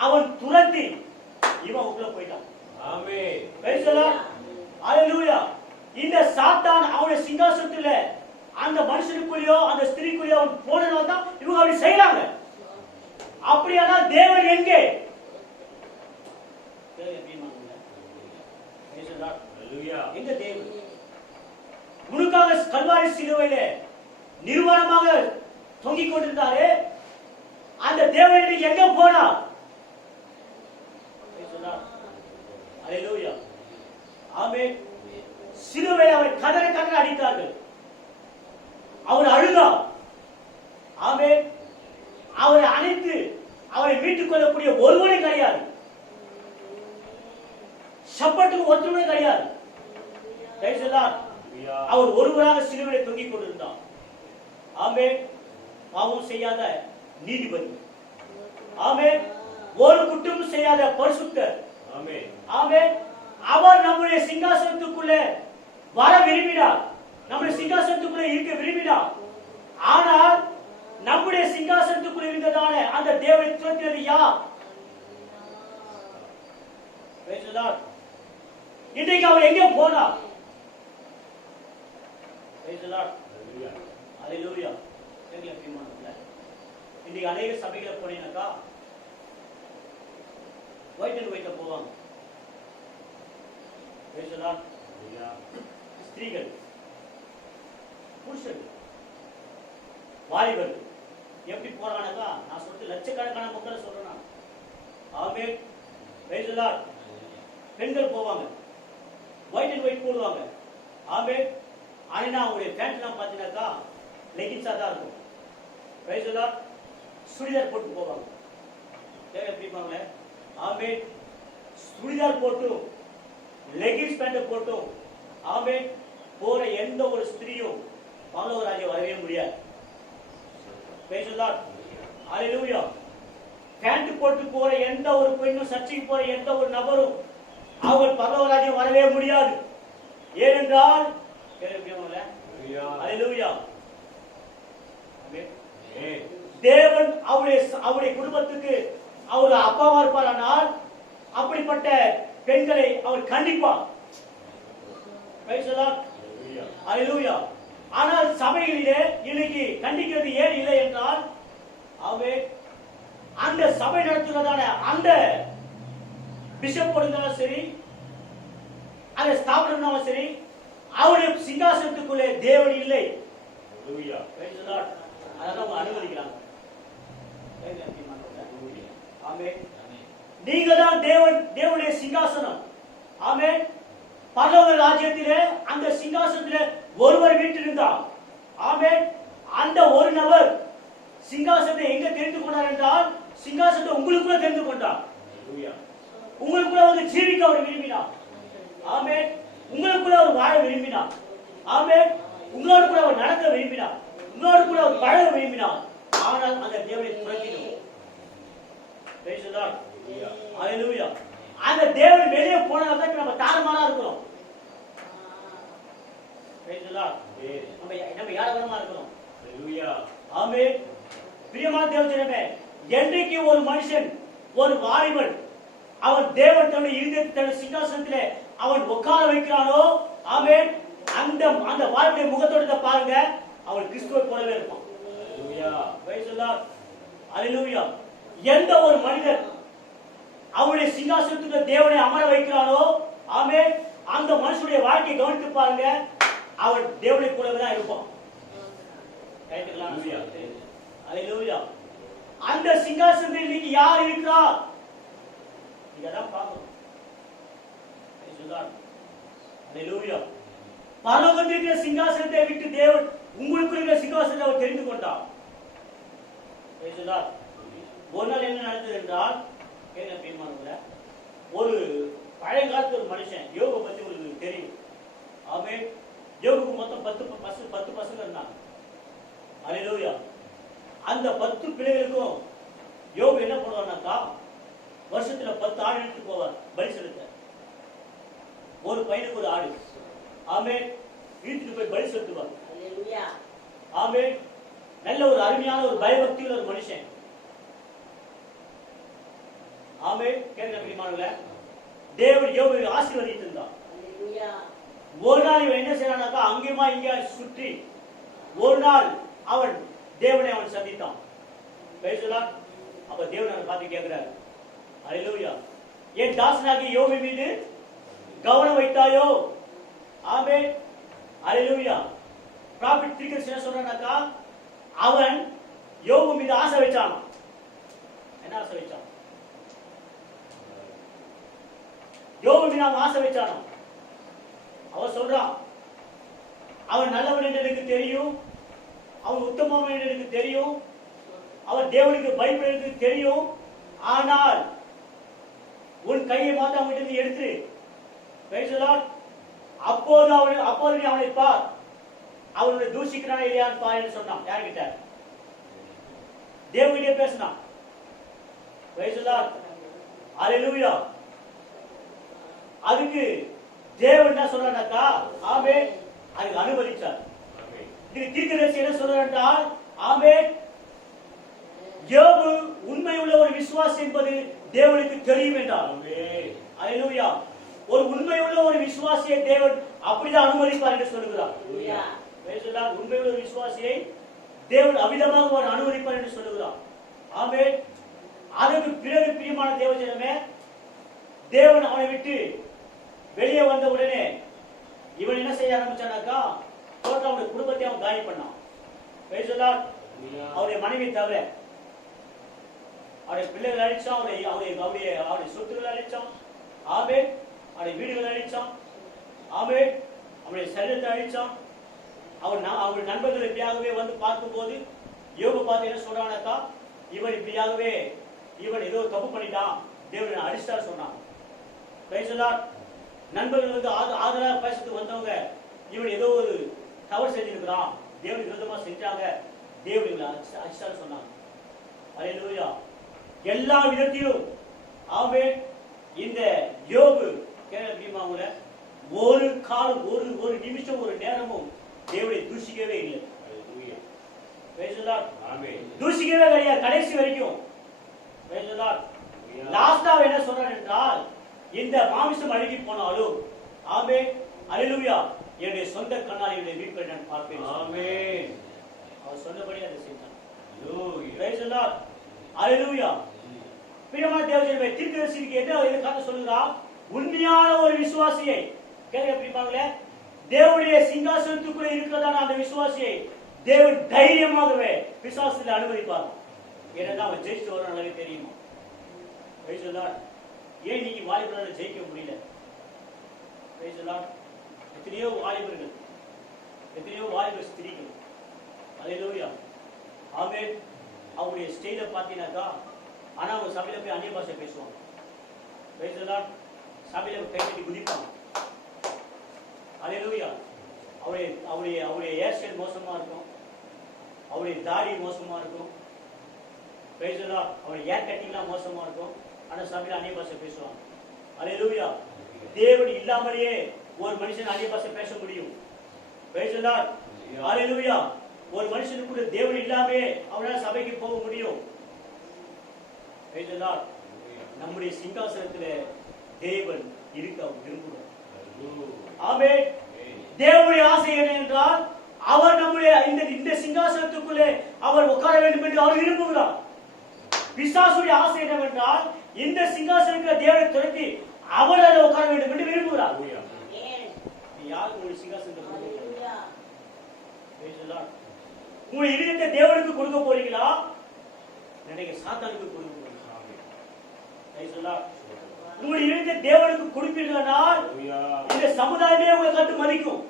அவன் துரத்தி இவன் உள்ள போயிட்டான். ஆமென். அல்லேலூயா. இந்த சாத்தான் அவனுடைய சிங்காசனத்துல அந்த மனுஷனுக்குள்ளயோ அந்த ஸ்திரீக்குள்ளயோ அவன் போனதால தான் இவங்க அப்படி செய்யறாங்க. அப்படியானா தேவன் எங்கே? எங்க தேவன்? உனக்காக கல்வாரி சிலுவையில நிர்வாணமாக தொங்கிக் கொண்டிருந்தாரே, அந்த தேவன் எங்க போனார்? அல்லேலூயா. ஆமென். சிலுவையில் அவரை கதற கதற அடித்தார்கள். அவர் அழுதார். ஆமென். அவரை அணைத்து அவரை மீட்டுக் கொள்ளக்கூடிய ஒருவனே கிடையாது. சப்பட்டுக்கு ஒருவனே கிடையாது. அவர் ஒருவராக சிலுவையில் தொங்கிக் கொண்டிருந்தார். ஆமென். பாவம் செய்யாத நீதிபதி. ஆமென். ஒரு குற்றமும் செய்யாத பரிசுத்தர். ஆமென். ஆமென். அவர் நம்முடைய சிங்காசனத்துக்குள்ளே வர விரும்பினார், நம்முடைய சிங்காசனத்துக்குள்ளே இருக்க விரும்பினார். ஆனால் நம்முடைய சிங்காசனத்துக்குள் இருந்ததான அந்த தேவனை துரத்தினது யார்? இன்றைக்கு அவர் எங்கே போனார்? இன்னைக்கு அநேக சபைகளை போனீங்கன்னாக்கா ஒயிட் அண்ட் ஒயிட்ல போவாங்க. ஸ்திரீகள், புருஷர்கள், வாலிபர்கள் எப்படி போறாங்கனாக்கா, நான் சொல்றது லட்சக்கணக்கான மக்களை சொல்றேன். ஆமென். Praise the Lord. பெண்கள் போவாங்க, ஒயிட் அண்ட் ஒயிட் போடுவாங்க. ஆமென். ஆனா அவங்களுடைய பேண்ட்லாம் பார்த்தீங்கன்னாக்கா லெகின்ஸா தான் இருக்கும். Price the Lord. சுடிதார் போட்டு போவாங்க. எப்படி போவாங்க? ஆமென். சுடிதார் போட்டு லெகின்ஸ் பேண்ட் போட்டு ஆமென் போற எந்த ஒரு ஸ்திரீயும் பரலோக ராஜ்யம் வரவே முடியாது. Praise the Lord. Hallelujah. Pant போட்டு போற எந்த ஒரு பெண்ணும், சர்ச்சுக்கு போற எந்த ஒரு நபரும் அவர் பரலோக ராஜ்யம் வரவே முடியாது. ஏனென்றால் ஹalleluya. தேவன் அவருடைய குடும்பத்துக்கு அவர் அப்பாவா இருப்பாரானால் அப்படிப்பட்ட பெண்களை அவர் கண்டிப்பார். Price the Lord. ஹalleluya. ஆனால் சபைகளிலே இன்னைக்கு கண்டிக்கிறது ஏன் இல்லை என்றால், அவை அந்த சபை நடத்துவதான அந்த பிஷப் இருந்தாலும் சரி, அந்த ஸ்தாபனம் இருந்தாலும் சரி, அவருடைய சிங்காசனத்துக்குள்ளே தேவன் இல்லை. Price the Lord. அதனால அவங்க அனுமதிக்கிறாங்க. ஆமென். நீங்க தான் தேவனுடைய சிங்காசனம். ஆமென். பரலோக ராஜ்யத்திலே அந்த சிங்காசனத்திலே ஒருவர் வீற்றிருந்தார். ஆமென். அந்த ஒரு நபர் சிங்காசனத்தை எங்க தெரிந்து கொண்டார் என்றால், சிங்காசனத்தை உங்களுக்குள்ள தெரிந்து கொண்டார். உங்களுக்குள்ள வந்து ஜீவிக்க அவர் விரும்பினார். ஆமென். உங்களுக்குள்ள அவர் வாழ விரும்பினார். ஆமென். உங்களோடு கூட அவர் நடக்க விரும்பினார். உங்களோடு கூட அவர் பழக விரும்பினார். ஆனால் அந்த தேவனை துரத்தினோம். Price the Lord. ஹalleluya. அந்த தேவன் வெளியே போனதால நம்ம தாறுமாறா இருக்கிறோம். Price the Lord. நம்ம யாரவரமா இருக்கிறோம். ஹalleluya. ஆமென். பிரியமான தேவஜனமே, என்றைக்கு ஒரு மனுஷன், ஒரு வாலிபன் அவன் தேவன் தன்னுடைய இருதயத்தின் சிங்காசனத்திலே அவன் உட்கார வைக்கிறானோ, ஆமென், அந்த வாலிபனுடைய முகத்தோட பாருங்க, அவன் கிறிஸ்துவை போலவே இருப்பான். ஹalleluya. Praise the Lord. ஹalleluya. எந்த ஒரு மனிதன் அவருடைய சிங்காசனத்துக்கு தேவனை அமர வைக்கிறானோ, ஆமென், அந்த மனுஷனுடைய வாழ்க்கையை கவனித்து பாருங்க, அவன் தேவனை போலவே தான் இருப்பான். ஹalleluya. அந்த சிங்காசனத்தில் இன்னைக்கு யார் இருக்கிறார்? நீங்க தான் பார்க்கணும். ஹalleluya. பரலோகத்தில் இருக்கிற சிங்காசனத்தை விட்டு தேவன் உங்களுக்கு இருக்கிற சிங்காசனத்தை அவர் தெரிந்து கொண்டார். ஒரு நாள் என்ன நடந்தது என்றால், ஒரு பழைய காலத்து ஒரு மனுஷன், யோக பத்தி உங்களுக்கு தெரியும். ஆமென். யோகுக்கு மொத்தம் 10 பசங்க இருந்தாங்க. ஹalleluya. அந்த 10 பிள்ளைகளுக்கும் யோகு என்ன பண்ணுவார்னாக்கா, வருஷத்துல 10 ஆடு எடுத்து போவார் பலி செலுத்த. ஒரு பையனுக்கு ஒரு ஆடு. ஆமென். வீட்டுக்கு போய் பலி செலுத்துவார். ஹalleluya. ஆமென். நல்ல ஒரு அருமையான ஒரு பயபக்தியுள்ள ஒரு மனுஷன். ஆமென். கேளுங்க பிரியமானவர்களே, தேவன் யோபை ஆசீர்வதித்து இருந்தார். ஹalleluya. ஒரு நாள் இவன் என்ன செய்யறானாக்கா, அங்கேயுமா இங்க சுற்றி ஒரு நாள் அவன் தேவனை அவன் சந்தித்தான். பேசலாம். அப்ப தேவன் அவனை பார்த்து கேட்கிறார், ஹalleluya, என் தாசனாகிய யோபு மீது கவனம் வைத்தாயோ? ஆமென். ஹalleluya. ப்ராஃபட் தீர்க்கதரிசி என்ன சொல்றானாக்கா, அவன் யோபு மீது ஆசை வச்சான். என்ன ஆசை வச்சான்? யோபு மீது அவன் ஆசை வச்சான். அவன் சொல்றான், அவன் நல்லவன் என்று எனக்கு தெரியும், அவன் உத்தமவன் என்று எனக்கு தெரியும், அவன் தேவனுக்கு பயப்படுவது எனக்கு தெரியும். ஆனால் உன் கையை மாத்த அவன்கிட்ட எடுத்து பேசலாம். அப்போது நீ அவனை பார், அவனுடைய தூஷிக்கிறான் இல்லையான்னு பார் என்று சொன்னான். யாருக்கிட்ட? தேவனுடைய பேசினான். Praise the Lord. Hallelujah. அதுக்கு தேவன் என்ன சொல்றாருனாக்கா, ஆமென், அதுக்கு அனுமதிச்சார். இதுக்கு தீர்க்கதரிசி என்ன சொல்றார்? ஆமென், யோபு உண்மை உள்ள ஒரு விசுவாசி என்பது தேவனுக்கு தெரியும் என்றார். ஹalleluya. ஒரு உண்மை உள்ள ஒரு விசுவாசியை தேவன் அப்படிதான் அனுமதிப்பார் என்று சொல்கிறார். Praise the Lord. உண்மை உள்ள விசுவாசியை தேவன் அவிதமாக ஒரு அனுமதிப்பார் என்று சொல்கிறார். ஆமென். அதற்கு பிறகு பிரியமான தேவஜனமே, தேவன் அவனை விட்டு வெளியே வந்த உடனே இவன் என்ன செய்ய ஆரம்பிச்சானாக்கா, டோட்டல் அவனுடைய குடும்பத்தை அவன் காலி பண்ணான். Praise the Lord. அவருடைய மனைவி தவிர அவருடைய பிள்ளைகள் அழிச்சான், அவருடைய சொத்துக்களை அழிச்சான். ஆமென். அவருடைய வீடுகளை அழிச்சான். ஆமென். அவருடைய சரீரத்தை அழிச்சான். அவருடைய நண்பர்கள் இப்படியாகவே வந்து பார்க்கும்போது யோபு பார்த்து என்ன சொல்றானாக்கா, இவன் இப்படியாகவே இவன் ஏதோ தப்பு பண்ணிட்டான், தேவன் அடிச்சார் சொன்னான். Praise the Lord. நண்பர்கள் வந்து ஆதரவாக பேசுறதுக்கு வந்தவங்க, இவன் ஏதோ ஒரு தவறு செஞ்சிருக்கிறான், தேவனுக்கு விரோதமா செஞ்சாங்க, தேவன் இவனை அடிச்சார் சொன்னாங்க. ஹalleluya. எல்லா விதத்திலும் ஆமென். இந்த யோபு கேள்விமாவுல ஒரு காலம் ஒரு நிமிஷம் ஒரு நேரமும் தேவனை தூஷிக்கவே இல்லை. Praise the Lord. ஆமென். தூஷிக்கவே கிடையாது கடைசி வரைக்கும். Praise the Lord. லாஸ்டா என்ன சொல்றார் என்றால், இந்த மாமிசம் அழுகி போனாலும் ஆமென், ஹalleluya, என்னுடைய சொந்த கண்ணால் என்னுடைய வீட்டை நான் பார்ப்பேன். ஆமென். அவர் சொன்னபடி அதை செஞ்சான். ஹalleluya. Praise the Lord. ஹalleluya. பிரியமான தேவஜனமே, தீர்க்கதரிசிக்கு என்ன காரணம் சொல்லுகிறார்? உண்மையான ஒரு விசுவாசியை கேளுங்க பிரியமானவர்களே, தேவனுடைய சிங்காசனத்துக்குள்ள இருக்கிறதான அந்த விசுவாசியை தேவன் தைரியமாகவே பிசாசில் அனுமதிப்பார். ஏன்னா அவன் ஜெயிச்சு வர நல்லா தெரியுமா? Praise the Lord. ஏன் நீங்க வாலிபர்களால ஜெயிக்க முடியல? Praise the Lord. எத்தனையோ வாலிபர்கள், எத்தனையோ வாலிப ஸ்திரீகள், ஹalleluya, ஆமென், அவருடைய ஸ்டைல பார்த்தீங்கன்னாக்கா, ஆனா அவங்க சபையில போய் அந்நிய பாஷை பேசுவாங்க. Praise the Lord. சபையில கை கட்டி குதிப்பாங்க. ஹalleluya. அவருடைய ஹேர் ஸ்டைல் மோசமா இருக்கும், அவருடைய தாடி மோசமா இருக்கும். Praise the Lord. அவருடைய ஹேர் கட்டிங்லாம் மோசமா இருக்கும். ஆனா சபையில அந்நிய பாஷை பேசுவாங்க. ஹalleluya. தேவன் இல்லாமலேயே ஒரு மனுஷன் அந்நிய பாஷை பேச முடியும். Praise the Lord. ஹalleluya. ஒரு மனுஷனுக்கு தேவன் இல்லாமலே அவனால சபைக்கு போக முடியும். Praise the Lord. நம்முடைய சிங்காசனத்திலே தேவன் இருக்க விரும்புகிறார். ஆமென். தேவனுடைய ஆசை என்ன என்றால், அவர் நம்முடைய இந்த சிங்காசனத்துக்குள்ளே அவர் உட்கார வேண்டும் என்று அவர் விரும்புகிறார். பிசாசுடைய ஆசை என்னவென்றால், இந்த சிங்காசனத்தில் தேவனை துரத்தி அவர் அதை உட்கார வேண்டும் என்று விரும்புகிறார். யாருக்கு உங்களுடைய சிங்காசனத்தை உங்களுடைய இதயத்தை தேவனுக்கு கொடுக்க போறீங்களா? நினைக்க சாத்தானுக்கு கொடுக்க போறீங்க. உங்களுடைய இதயத்தை தேவனுக்கு கொடுப்பீர்களானால் இந்த சமுதாயமே உங்களை கண்டு மதிக்கும்.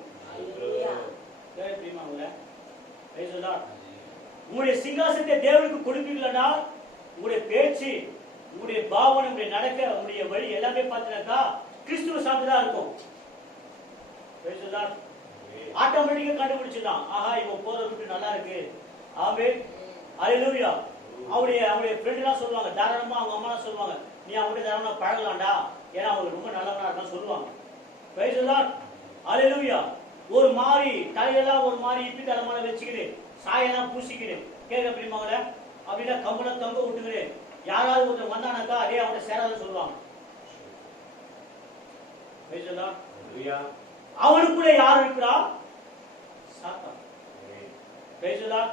உங்களுடைய சிங்காசனத்தை தேவனுக்கு கொடுப்பீர்களானால் உங்களுடைய பேச்சு, உங்களுடைய பாவனை, உங்களுடைய நடக்க, உங்களுடைய வழி எல்லாமே பார்த்தீங்கன்னாக்கா கிறிஸ்துவ சார்ந்துதான் இருக்கும். ஆட்டோமேட்டிக்கா கண்டுபிடிச்சிடலாம், ஆஹா இவன் போற ரூட் நல்லா இருக்கு. ஆமென், ஹalleluya. அவருடைய ஃப்ரெண்ட் எல்லாம் சொல்லுவாங்க, தாராளமா அவங்க அம்மா சொல்லுவாங்க, நீ அவங்கள்ட்ட தாராளமா பழகலாம்டா, ஏன்னா அவங்க ரொம்ப நல்லவனா இருக்கான்னு சொல்லுவாங்க. Praise the Lord. ஹalleluya. ஒரு மாதிரி தலையெல்லாம் ஒரு மாதிரி இப்படி தலைமையில வச்சுக்கிட்டு சாயெல்லாம் பூசிக்கிட்டு கேட்க பிரியமாவல அப்படின்னா கம்பளம் தொங்க விட்டுக்கிட்டு யாராவது ஒருத்தர் வந்தானாக்கா அதே அவனை சேராத சொல்லுவாங்க. Praise the Lord. அவனுக்குள்ள யார் இருக்கிறா? சாத்தான். Praise the Lord.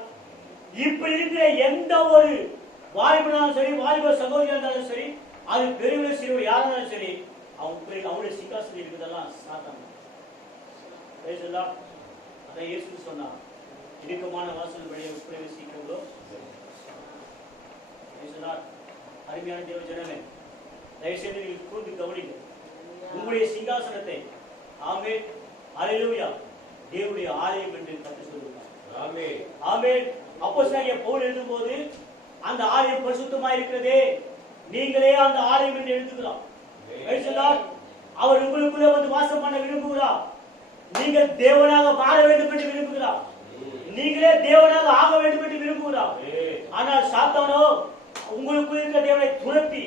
இப்படி இருக்கிற எந்த ஒரு வாலிபனாலும் சரி, வாலிப சகோதரியா இருந்தாலும் சரி, அது பெரியவர் சிறுவர் யாராலும் சரி, அவங்களுடைய சிங்காசனம் இருக்குதெல்லாம் சாத்தான். Praise the Lord. அதை இயேசு சொன்னார், இடுக்கமான வாசல் வழியை பிரவேசிக்கிறவங்களோ. Praise the Lord. அருமையான தேவ ஜனமே, தயவுசெய்து நீங்கள் கூர்ந்து கவனிங்க. உங்களுடைய சிங்காசனத்தை ஆமென், ஹalleluya, தேவனுடைய ஆலயம் என்று கர்த்தர் சொல்கிறார். ஆமென், ஆமென். அப்போஸ்தலனாகிய பவுல் எழுதும்போது அந்த ஆலயம் பரிசுத்தமாக இருக்கிறதே, நீங்களே அந்த ஆலயம் என்று எழுதுகிறார். Praise the Lord. அவர் உங்களுக்குள்ளே வந்து வாசம் பண்ண விரும்புகிறார். நீங்கள் தேவனாக மாற வேண்டும் என்று விரும்புகிறார். நீங்களே தேவனாக ஆக வேண்டும் என்று விரும்புகிறார். ஆனால் சாத்தானோ உங்களுக்குள் இருக்கிற தேவனை துரத்தி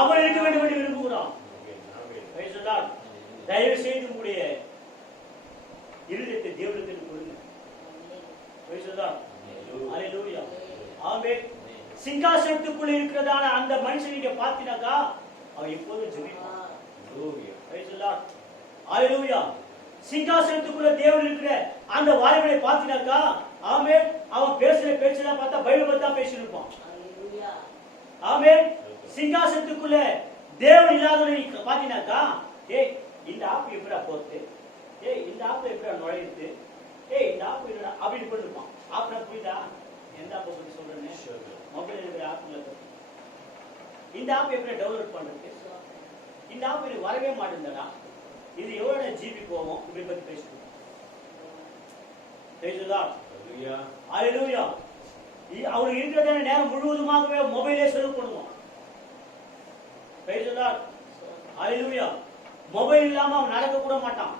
அவர் இருக்க வேண்டும் என்று விரும்புகிறான். Praise the Lord. தயவு செய்து உங்களுடைய இருதயத்தை தேவனுக்கு கொடுங்க. Praise the Lord. Hallelujah. ஆமென். சிங்காசனத்துக்குள்ள இருக்கிறதான அந்த மனுஷன் நீங்க பார்த்தீனாக்கா அவன் எப்போதும் ஜெபிப்பான். Praise the Lord. Hallelujah. சிங்காசனத்துக்குள்ள தேவன் இருக்கிற அந்த வாலிபனை பார்த்தீனாக்கா ஆமென், அவன் பேசுற பேச்செல்லாம் பார்த்தா பைபிள் பத்தி தான் பேசிட்டு இருப்பான். ஆமென். சிங்காசனத்துக்குள்ள தேவன் இல்லாதவனை பார்த்தீனாக்கா ஏய் இந்த ஆப்பு எப்படா போறது, ஏய் இந்த ஆப்பு எப்படா நுழையுது, ஏய் இந்த ஆப்பு என்னடா அப்படி பண்ணிருப்பான். ஆப்னா புரியுதா எந்த ஆப்பை பத்தி சொல்றேன்னு? மொபைல் இருக்கிற ஆப்புல பத்தி. இந்த ஆப் எப்படி டவுன்லோட் பண்றது, இந்த ஆப் எனக்கு வரவே மாட்டேங்குதா, இது எவ்வளவு ஜிபி போவோம், இப்படி பத்தி பேசுவோம். பேசுதா? ஹalleluya. அவருக்கு இருக்கிற நேரம் முழுவதுமாகவே மொபைலே செலவு பண்ணுவான். பேசுதா? ஹalleluya. மொபைல் இல்லாம அவன் நடக்க கூட மாட்டான்.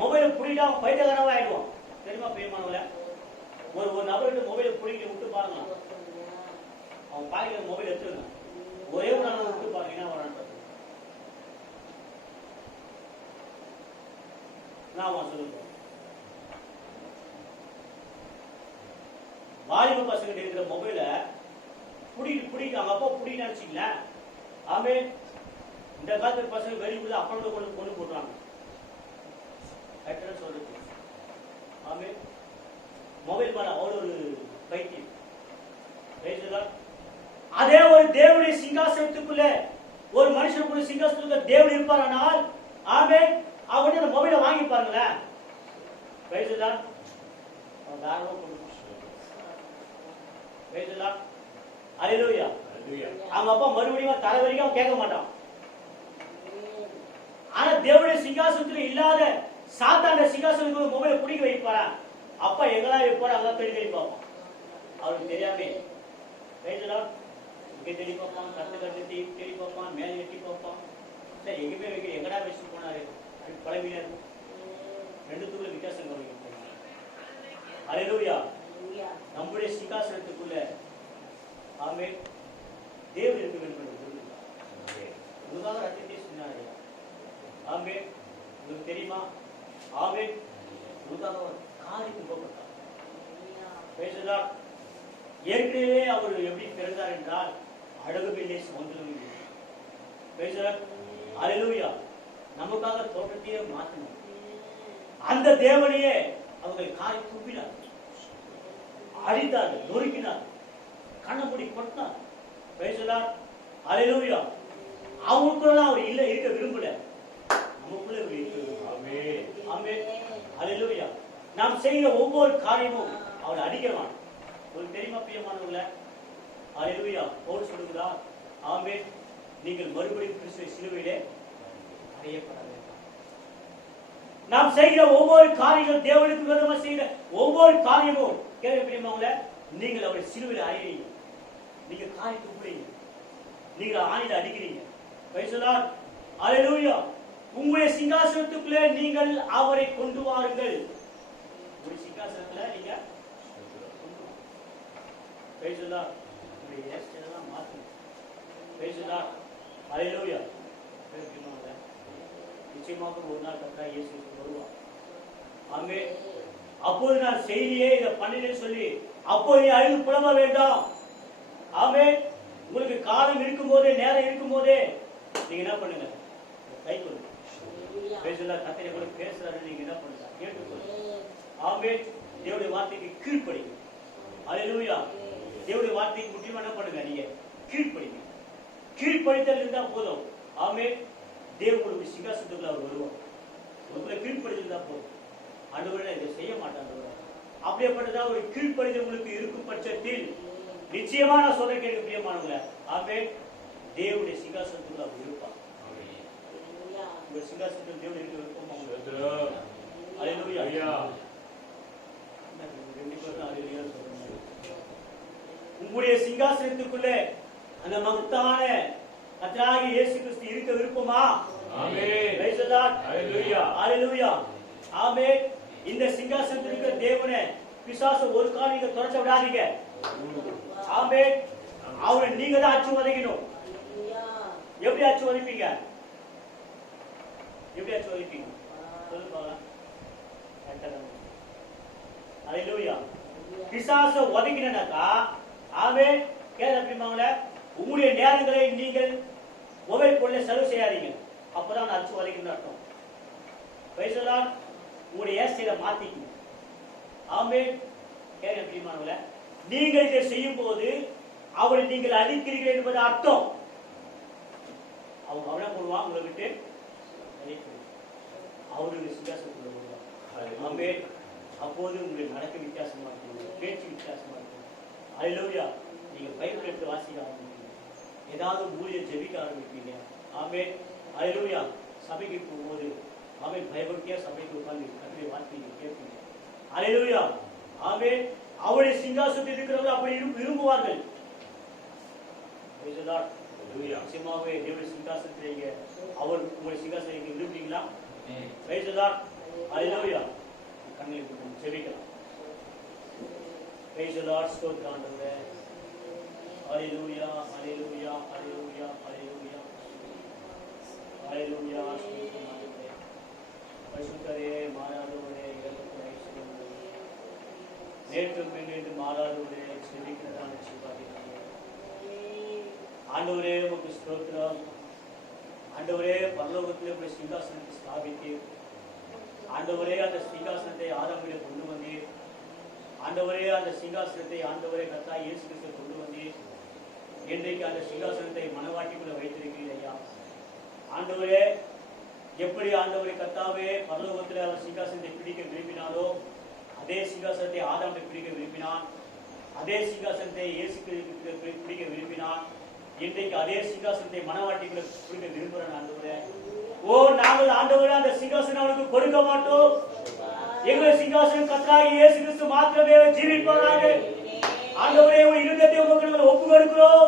மொபைலை புடிட்டா அவன் பைத்தியக்காரவா ஆயிடுவான். தெரியுமா பிரியமானவர்களே? ஒரு நபர்கிட்ட மொபைலை புடிக்கிட்டு விட்டு பாருங்க, அவன் பாய்க்கிற மொபைல் எடுத்துருங்க, ஒரே ஒரு நாள் விட்டு பாருங்க என்ன வரான். நான் சொல்லுங்க, வாலிப பசங்க இருக்கிற மொபைல புடிக்கிட்டு அவங்க அப்பா புடி நினைச்சிங்களேன். ஆமே, இந்த காலத்து பசங்க வெளியே அப்பனோட கொண்டு போடுறாங்க. சொல்றது ஆமே, மொபைல் மேல அவ்வளவு ஒரு பைத்தியம். அதே ஒரு தேவனுடைய சிங்காசனத்துக்குள்ள ஒரு மனுஷனுக்குள்ள சிங்காசனத்துக்குள்ள தேவன் இருப்பாரானால் ஆமே, அவன் அந்த மொபைலை வாங்கி பாருங்களேன். அவங்க அப்பா மறுபடியும் தர வரைக்கும் அவன் கேட்க மாட்டான். ஆனா தேவனுடைய சிங்காசனத்துல இல்லாத சாத்தான சிங்காசனத்துக்கு மொபைலை பிடிக்க வைப்பாரா, அப்பா எங்களா வைப்பாரு அதான் தேடி தேடி பார்ப்பான். அவருக்கு தெரியாமே இங்க தேடி பார்ப்பான், கத்து தேடி பார்ப்பான், மேல எட்டி பார்ப்பான். எங்கேயுமே வைக்கிற எங்கடா வச்சுட்டு போனாரு பழமையா இருக்கும். ரெண்டுத்துக்குள்ள வித்தியாசம் கவனிக்க. ஹalleluya. நம்முடைய சிங்காசனத்துக்குள்ள ஆமே தேவன் இருக்க வேண்டும் என்று உங்களுக்காக ரத்தத்தை சொன்னாரு. ஆமே, உங்களுக்கு தெரியுமா? ஆமே, உங்களுக்காக ஒரு காரியம் துன்பப்பட்டார். பேசுகிறார். ஏற்கனவே அவர் எப்படி பிறந்தார் என்றால் அழகுமில்லை, சௌந்தரம் இல்லை. பேசுகிறார். ஹalleluya. நமக்காக தோற்றத்தையே மாற்றணும். அந்த தேவனையே அவர்கள் காரி துப்பினார், அடித்தார், நொறுக்கினார், கண்ணமுடி கொட்டினார். பேசுகிறார். ஹalleluya. அவங்களுக்குள்ள அவர் இல்ல இருக்க விரும்பல, நமக்குள்ள ஹalleluya. நாம் செய்கிற ஒவ்வொரு காரியமும் அவளை அடிக்கிறான். உங்களுக்கு தெரியுமா பிரியமானவர்களே? ஹalleluya. பவுல் சொல்லுகிறார், ஆமென், நீங்கள் மறுபடியும் கிறிஸ்துவை சிலுவையிலே அறையப்பட வேண்டும். நாம் செய்கிற ஒவ்வொரு காரியங்களும் தேவனுக்கு விரோதமாக செய்கிற ஒவ்வொரு காரியமும் கேள்வி பிரியமானவர்களே, நீங்கள் அவரை சிலுவையில் அறையிறீங்க, நீங்க காரி துப்புறீங்க, நீங்க ஆணில அடிக்கிறீங்க. பேசுகிறார். ஹalleluya. உங்களுடைய சிங்காசனத்துக்குள்ளே நீங்கள் அவரை கொண்டு வாருங்கள். உங்களுடைய சிங்காசனத்துல நீங்க பேசுகிறார். உங்களுடைய ஏஸ்டெல்லாம் மாத்துங்க. பேசுகிறார். ஹalleluya. நிச்சயமாக ஒரு நாள் கர்த்தர் இயேசு வருவார். ஆமே, அப்போது நான் செய்தியே இதை பண்ணினேன்னு சொல்லி அப்போது நீ அழுது புலம்ப வேண்டாம். ஆமே, உங்களுக்கு காலம் இருக்கும் போதே, நேரம் இருக்கும் போதே நீங்க என்ன பண்ணுங்க, கை கொடுங்க. பேசல கர்த்தர் கூட பேசுறாரு, நீங்க என்ன பண்ணுங்க, கேட்டுக்கொள்ளுங்க. ஆமே, தேவனுடைய வார்த்தைக்கு கீழ்ப்படிங்க. ஹalleluya. தேவனுடைய வார்த்தைக்கு முக்கியமா என்ன பண்ணுங்க, நீங்க கீழ்ப்படிங்க. கீழ்ப்படித்தல் இருந்தா போதும். ஆமே, தேவனுடைய சிங்காசனத்துக்குள்ள அவர் வருவார். உங்களை கீழ்ப்படிதல் தான் போதும். ஆண்டவரே இதை செய்ய மாட்டாங்க. அப்படியேப்பட்டதா ஒரு கீழ்ப்படிதல் உங்களுக்கு இருக்கும் பட்சத்தில் நிச்சயமா நான் சொல்ல கேட்க பிரியமானவங்கள, ஆமே, தேவனுடைய சிங்காசனத்துக்குள்ள அவர் இருப்பார். உங்க சிங்காசனத்தில் தேவன் இருக்க விருப்பமா? ஹalleluya. உங்களுடைய சிங்காசனத்துக்குள்ளே அந்த மகத்தான கர்த்தராகிய இயேசு கிறிஸ்து இருக்க விருப்பமா? ஆமென். Praise the Lord. ஹalleluya. ஹalleluya. ஆமென். இந்த சிங்காசனத்தில் இருக்கிற தேவனே பிசாசு ஒரு காலம் நீங்க துரத்த விடாதீங்க. ஆமென். அவரை நீங்க தான் அச்சு உதைக்கணும். எப்படி அச்சு உதைப்பீங்க? எப்படி அச்சு உதைப்பீங்க? சொல்லு பாக்கலாம். ஹalleluya. பிசாசை உதைக்கணும்னாக்கா ஆமென். கேளு அப்படிமாங்களே, உங்களுடைய நேரங்களை நீங்கள் மொபைல் போன்ல செலவு செய்யாதீங்க. அப்பதான் நான் அச்சு உதைக்கணும்னு அர்த்தம். Price the Lord. உங்களுடைய ஏசில மாத்திக்கணும். ஆமென். கேளு அப்படிமாங்களே, நீங்கள் இதை செய்யும் போது அவரை நீங்கள் அழிக்கிறீர்கள் என்பது அர்த்தம். அவங்க அவனை போடுவாங்க, உங்களை விட்டு அவருடைய சிங்காசனத்தில் வருவாங்க. ஆமென். அப்போது உங்களுக்கு நடக்க வித்தியாசமா இருக்கும், பேச்சு வித்தியாசமா இருக்கும். ஹalleluya. நீங்க பைபிள் எடுத்து வாசிக்க ஆரம்பிப்பீங்க, ஏதாவது ஊழியம் ஜெபிக்க ஆரம்பிப்பீங்க. ஆமென். ஹalleluya. சபைக்கு போகும்போது ஆமென் பயபக்தியா சபைக்கு உட்கார்ந்து கர்த்தருடைய வார்த்தையை கேட்பீங்க. ஹalleluya. ஆமென். அவருடைய சிங்காசனத்தில் இருக்கிறவர்கள் அப்படி விரும்புவார்கள். Praise the Lord. Hallelujah. நிச்சயமாகவே தேவனுடைய சிங்காசனத்தை அவர் உங்களுடைய சிங்காசனத்தை விரும்புறீங்களா? Praise the Lord. Hallelujah. கண்களை மூடி ஜெபிக்கலாம். Praise the Lord. ஸ்தோத்திரம் ஆண்டவரே. Hallelujah. Hallelujah. Hallelujah. Hallelujah. Hallelujah. பரிசுத்தரே, மாறாதவரே, இரக்கத்தின் ஐஸ்வர்யமே, நேற்றும் இன்றும் மாறாதவரே, செபிக்கிறதான சிவாதிகளே, ஆண்டவரே உமக்கு ஸ்தோத்திரம். ஆண்டவரே பரலோகத்திலே உடைய சிங்காசனத்தை ஸ்தாபித்தீர். ஆண்டவரே அந்த சிங்காசனத்தை ஆதாமிலே கொண்டு வந்தீர். ஆண்டவரே அந்த சிங்காசனத்தை ஆண்டவரே கர்த்தராகிய இயேசு கிறிஸ்து கொண்டு வந்தீர். இன்றைக்கு அந்த சிங்காசனத்தை மனவாட்டிக்குள்ள வைத்திருக்கிறீர் ஐயா. ஆண்டவரே எப்படி ஆண்டவரே கர்த்தாவே பரலோகத்திலே அவர் சிங்காசனத்தை பிடிக்க விரும்பினாரோ அதே சிங்காசனத்தை ஆதாமை பிடிக்க விரும்பினான். அதே சிங்காசனத்தை இயேசு கிறிஸ்து பிடிக்க விரும்பினான். இன்றைக்கு அதே சிங்காசனத்தை மனவாட்டிக்குள்ள பிடிக்க விரும்புகிறேன் ஆண்டவரே. ஓ நாங்கள் ஆண்டவரே அந்த சிங்காசனம் அவனுக்கு கொடுக்க மாட்டோம். எங்கள் சிங்காசனம் கர்த்தராகிய இயேசு கிறிஸ்து மாத்திரமே ஜீவிப்பாராக. ஆண்டவரே உங்கள் இருதயத்தை உங்களுக்கு நாங்கள் ஒப்பு கொடுக்கிறோம்.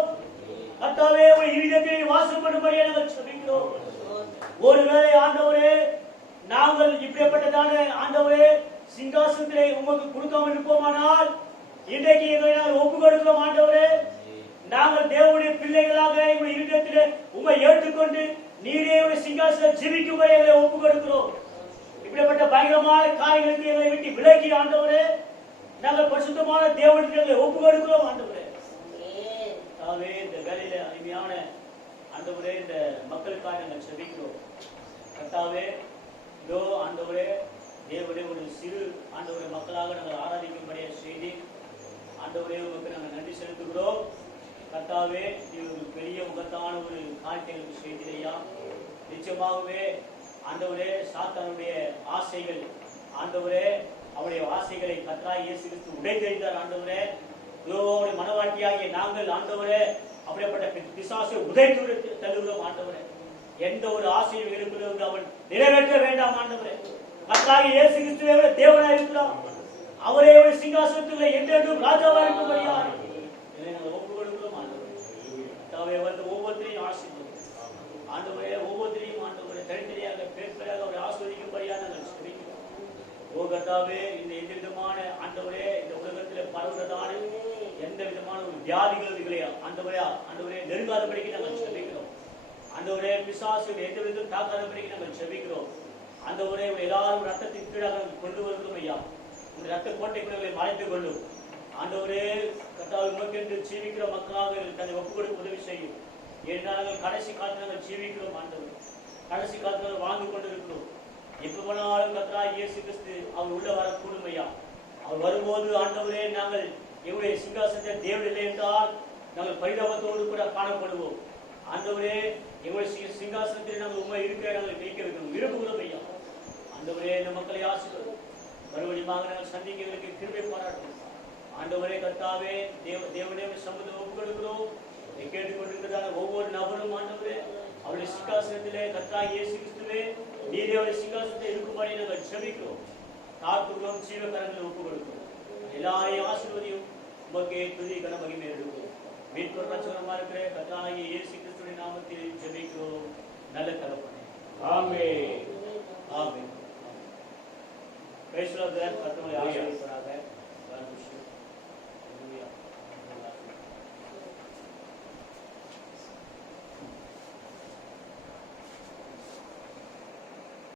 கர்த்தாவே உங்கள் இருதயத்தை வாசம் பண்ணும்படியாக நாங்கள் ஜெபிக்கிறோம். ஒருவேளை ஆண்டவரே நாங்கள் இப்படிப்பட்டதான ஆண்டவரே சிங்காசனத்தை உங்களுக்கு கொடுக்காமல் இருப்போமானால் இன்றைக்கு எங்களை நாங்கள் ஒப்பு கொடுக்கிறோம். ஆண்டவரே நாங்கள் தேவனுடைய பிள்ளைகளாக எங்கள் இருதயத்திலே உம்மை ஏற்றுக்கொண்டு நீரே சிங்காசனம் ஜீவிக்கும்படி எங்களை ஒப்பு கொடுக்கிறோம். இப்படிப்பட்ட பயங்கரமான காரியங்களுக்கு எங்களை விட்டு விலகி ஆண்டவரே நாங்கள் பரிசுத்தமான தேவனுக்கு எங்களை ஒப்பு கொடுக்கிறோம். ஆண்டவரே தாவே இந்த வேலையில அருமையான ஆண்டவரே இந்த மக்களுக்காக நாங்கள் செபிக்கிறோம். கர்த்தாவே இதோ ஆண்டவரே தேவனே ஒரு சிறு ஆண்டவரே மக்களாக நாங்கள் ஆராதிக்கும்படியா செய்தி ஆண்டவரே உங்களுக்கு நாங்கள் நன்றி செலுத்துகிறோம். கர்த்தாவே இது ஒரு பெரிய முகத்தான ஒரு காரியங்களுக்கு செய்தியா. நிச்சயமாகவே ஆண்டவரே சாத்தானுடைய ஆசைகள் ஆண்டவரே அவருடைய ஆசைகளை கர்த்தராகிய இயேசு கிறிஸ்து உடைத்தெறிந்தார். ஆண்டவரே யோவாவுடைய மனவாட்டியாகிய நாங்கள் ஆண்டவரே அப்படிப்பட்ட பிசாசை உதைத்து தள்ளுகிறோம். ஆண்டவரே எந்த ஒரு ஆசையும் இருக்கிறது அவன் நிறைவேற்ற வேண்டாம். ஆண்டவரே கர்த்தராகிய இயேசு கிறிஸ்துவே தேவனாய் இருக்கிறார். அவரே ஒரு சிங்காசனத்தில் என்றென்றும் ராஜாவா இருக்கும்படியாக நாங்கள் ஒப்பு கொடுக்கிறோம். ஆண்டவரே வந்து ஒவ்வொருத்தரையும் ஆசீர்வதியும். ஆண்டவரே ஒவ்வொருத்தரையும் ஆண்டவரே தனித்தனியாக பேர்பெறாக அவரை ஆஸ்வதிக்கும்படியாக நாங்கள் செபிக்கிறோம். ஓ கர்த்தாவே இந்த எந்த விதமான ஆண்டவரே இந்த உலகத்தில் பரவுகிறதான எந்த விதமான ஒரு வியாதிகள் இல்லையா ஆண்டவரே நெருங்காதபடிக்கு நாங்கள் செபிக்கிறோம். ஆண்டவரே பிசாசு எந்த விதத்திலும் தாக்காதபடிக்கு நாங்கள் செபிக்கிறோம். ஆண்டவரே எல்லாரும் ரத்தத்தின் கீழாக கொண்டு வருகிறோம் ஐயா. உங்கள் ரத்த கோட்டைக்குள்ளே மறைத்துக் கொள்ளும். ஆண்டவரே கர்த்தாவே உமக்கென்று ஜீவிக்கிற மக்களாக தன்னை ஒப்புக் கொடுக்க உதவி செய்யும். ஏனென்றால் நாங்கள் கடைசி காலத்தில் நாங்கள் ஜீவிக்கிறோம். ஆண்டவர் கடைசி காலத்தில் வாழ்ந்து கொண்டிருக்கிறோம். எப்ப போனாலும் கர்த்தராகிய இயேசு கிறிஸ்து அவர் உள்ள வரக்கூடும் ஐயா. அவர் வரும்போது ஆண்டவரே நாங்கள் எங்களுடைய சிங்காசனத்தை தேவன் இல்லை என்றால் நாங்கள் பரிதாபத்தோடு கூட காணப்படுவோம். ஆண்டவரே எங்களுடைய சிங்காசனத்தில் நாங்கள் உண்மை இருக்க நாங்கள் வைக்க வைக்கணும் விரும்புகிறோம் ஐயா. ஆண்டவரே இந்த மக்களை ஆசீர்வதியும். மறுபடியும் நாங்கள் சந்திக்கிறதுக்கு கிருபை பாராட்டும். ஆண்டவரே கர்த்தாவே தேவனே சம்பந்தம் ஒப்புக் கொடுக்கிறோம். கேட்டுக்கொண்டிருக்கிறதான ஒவ்வொரு நபரும் ஆண்டவரே அவருடைய சிங்காசனத்திலே கர்த்தராகிய இயேசு கிறிஸ்துவே நீரே அவருடைய சிங்காசனத்தை இருக்கும்படி நாங்கள் செபிக்கிறோம். தாழ்த்துகிறோம். ஜீவகரங்களை ஒப்புக் கொடுக்கிறோம். எல்லாரையும் ஆசீர்வதியும். உமக்கே துதி கன மகிமை எடுக்கிறோம். மீட்பர் ரட்சகருமா இருக்கிற கர்த்தராகிய இயேசு கிறிஸ்துவின் நாமத்தில் ஜெபிக்கிறோம் நல்ல தகப்பனே. ஆமென். ஆமென். Praise the Lord. கர்த்தரை ஆசீர்வதிப்பாராக.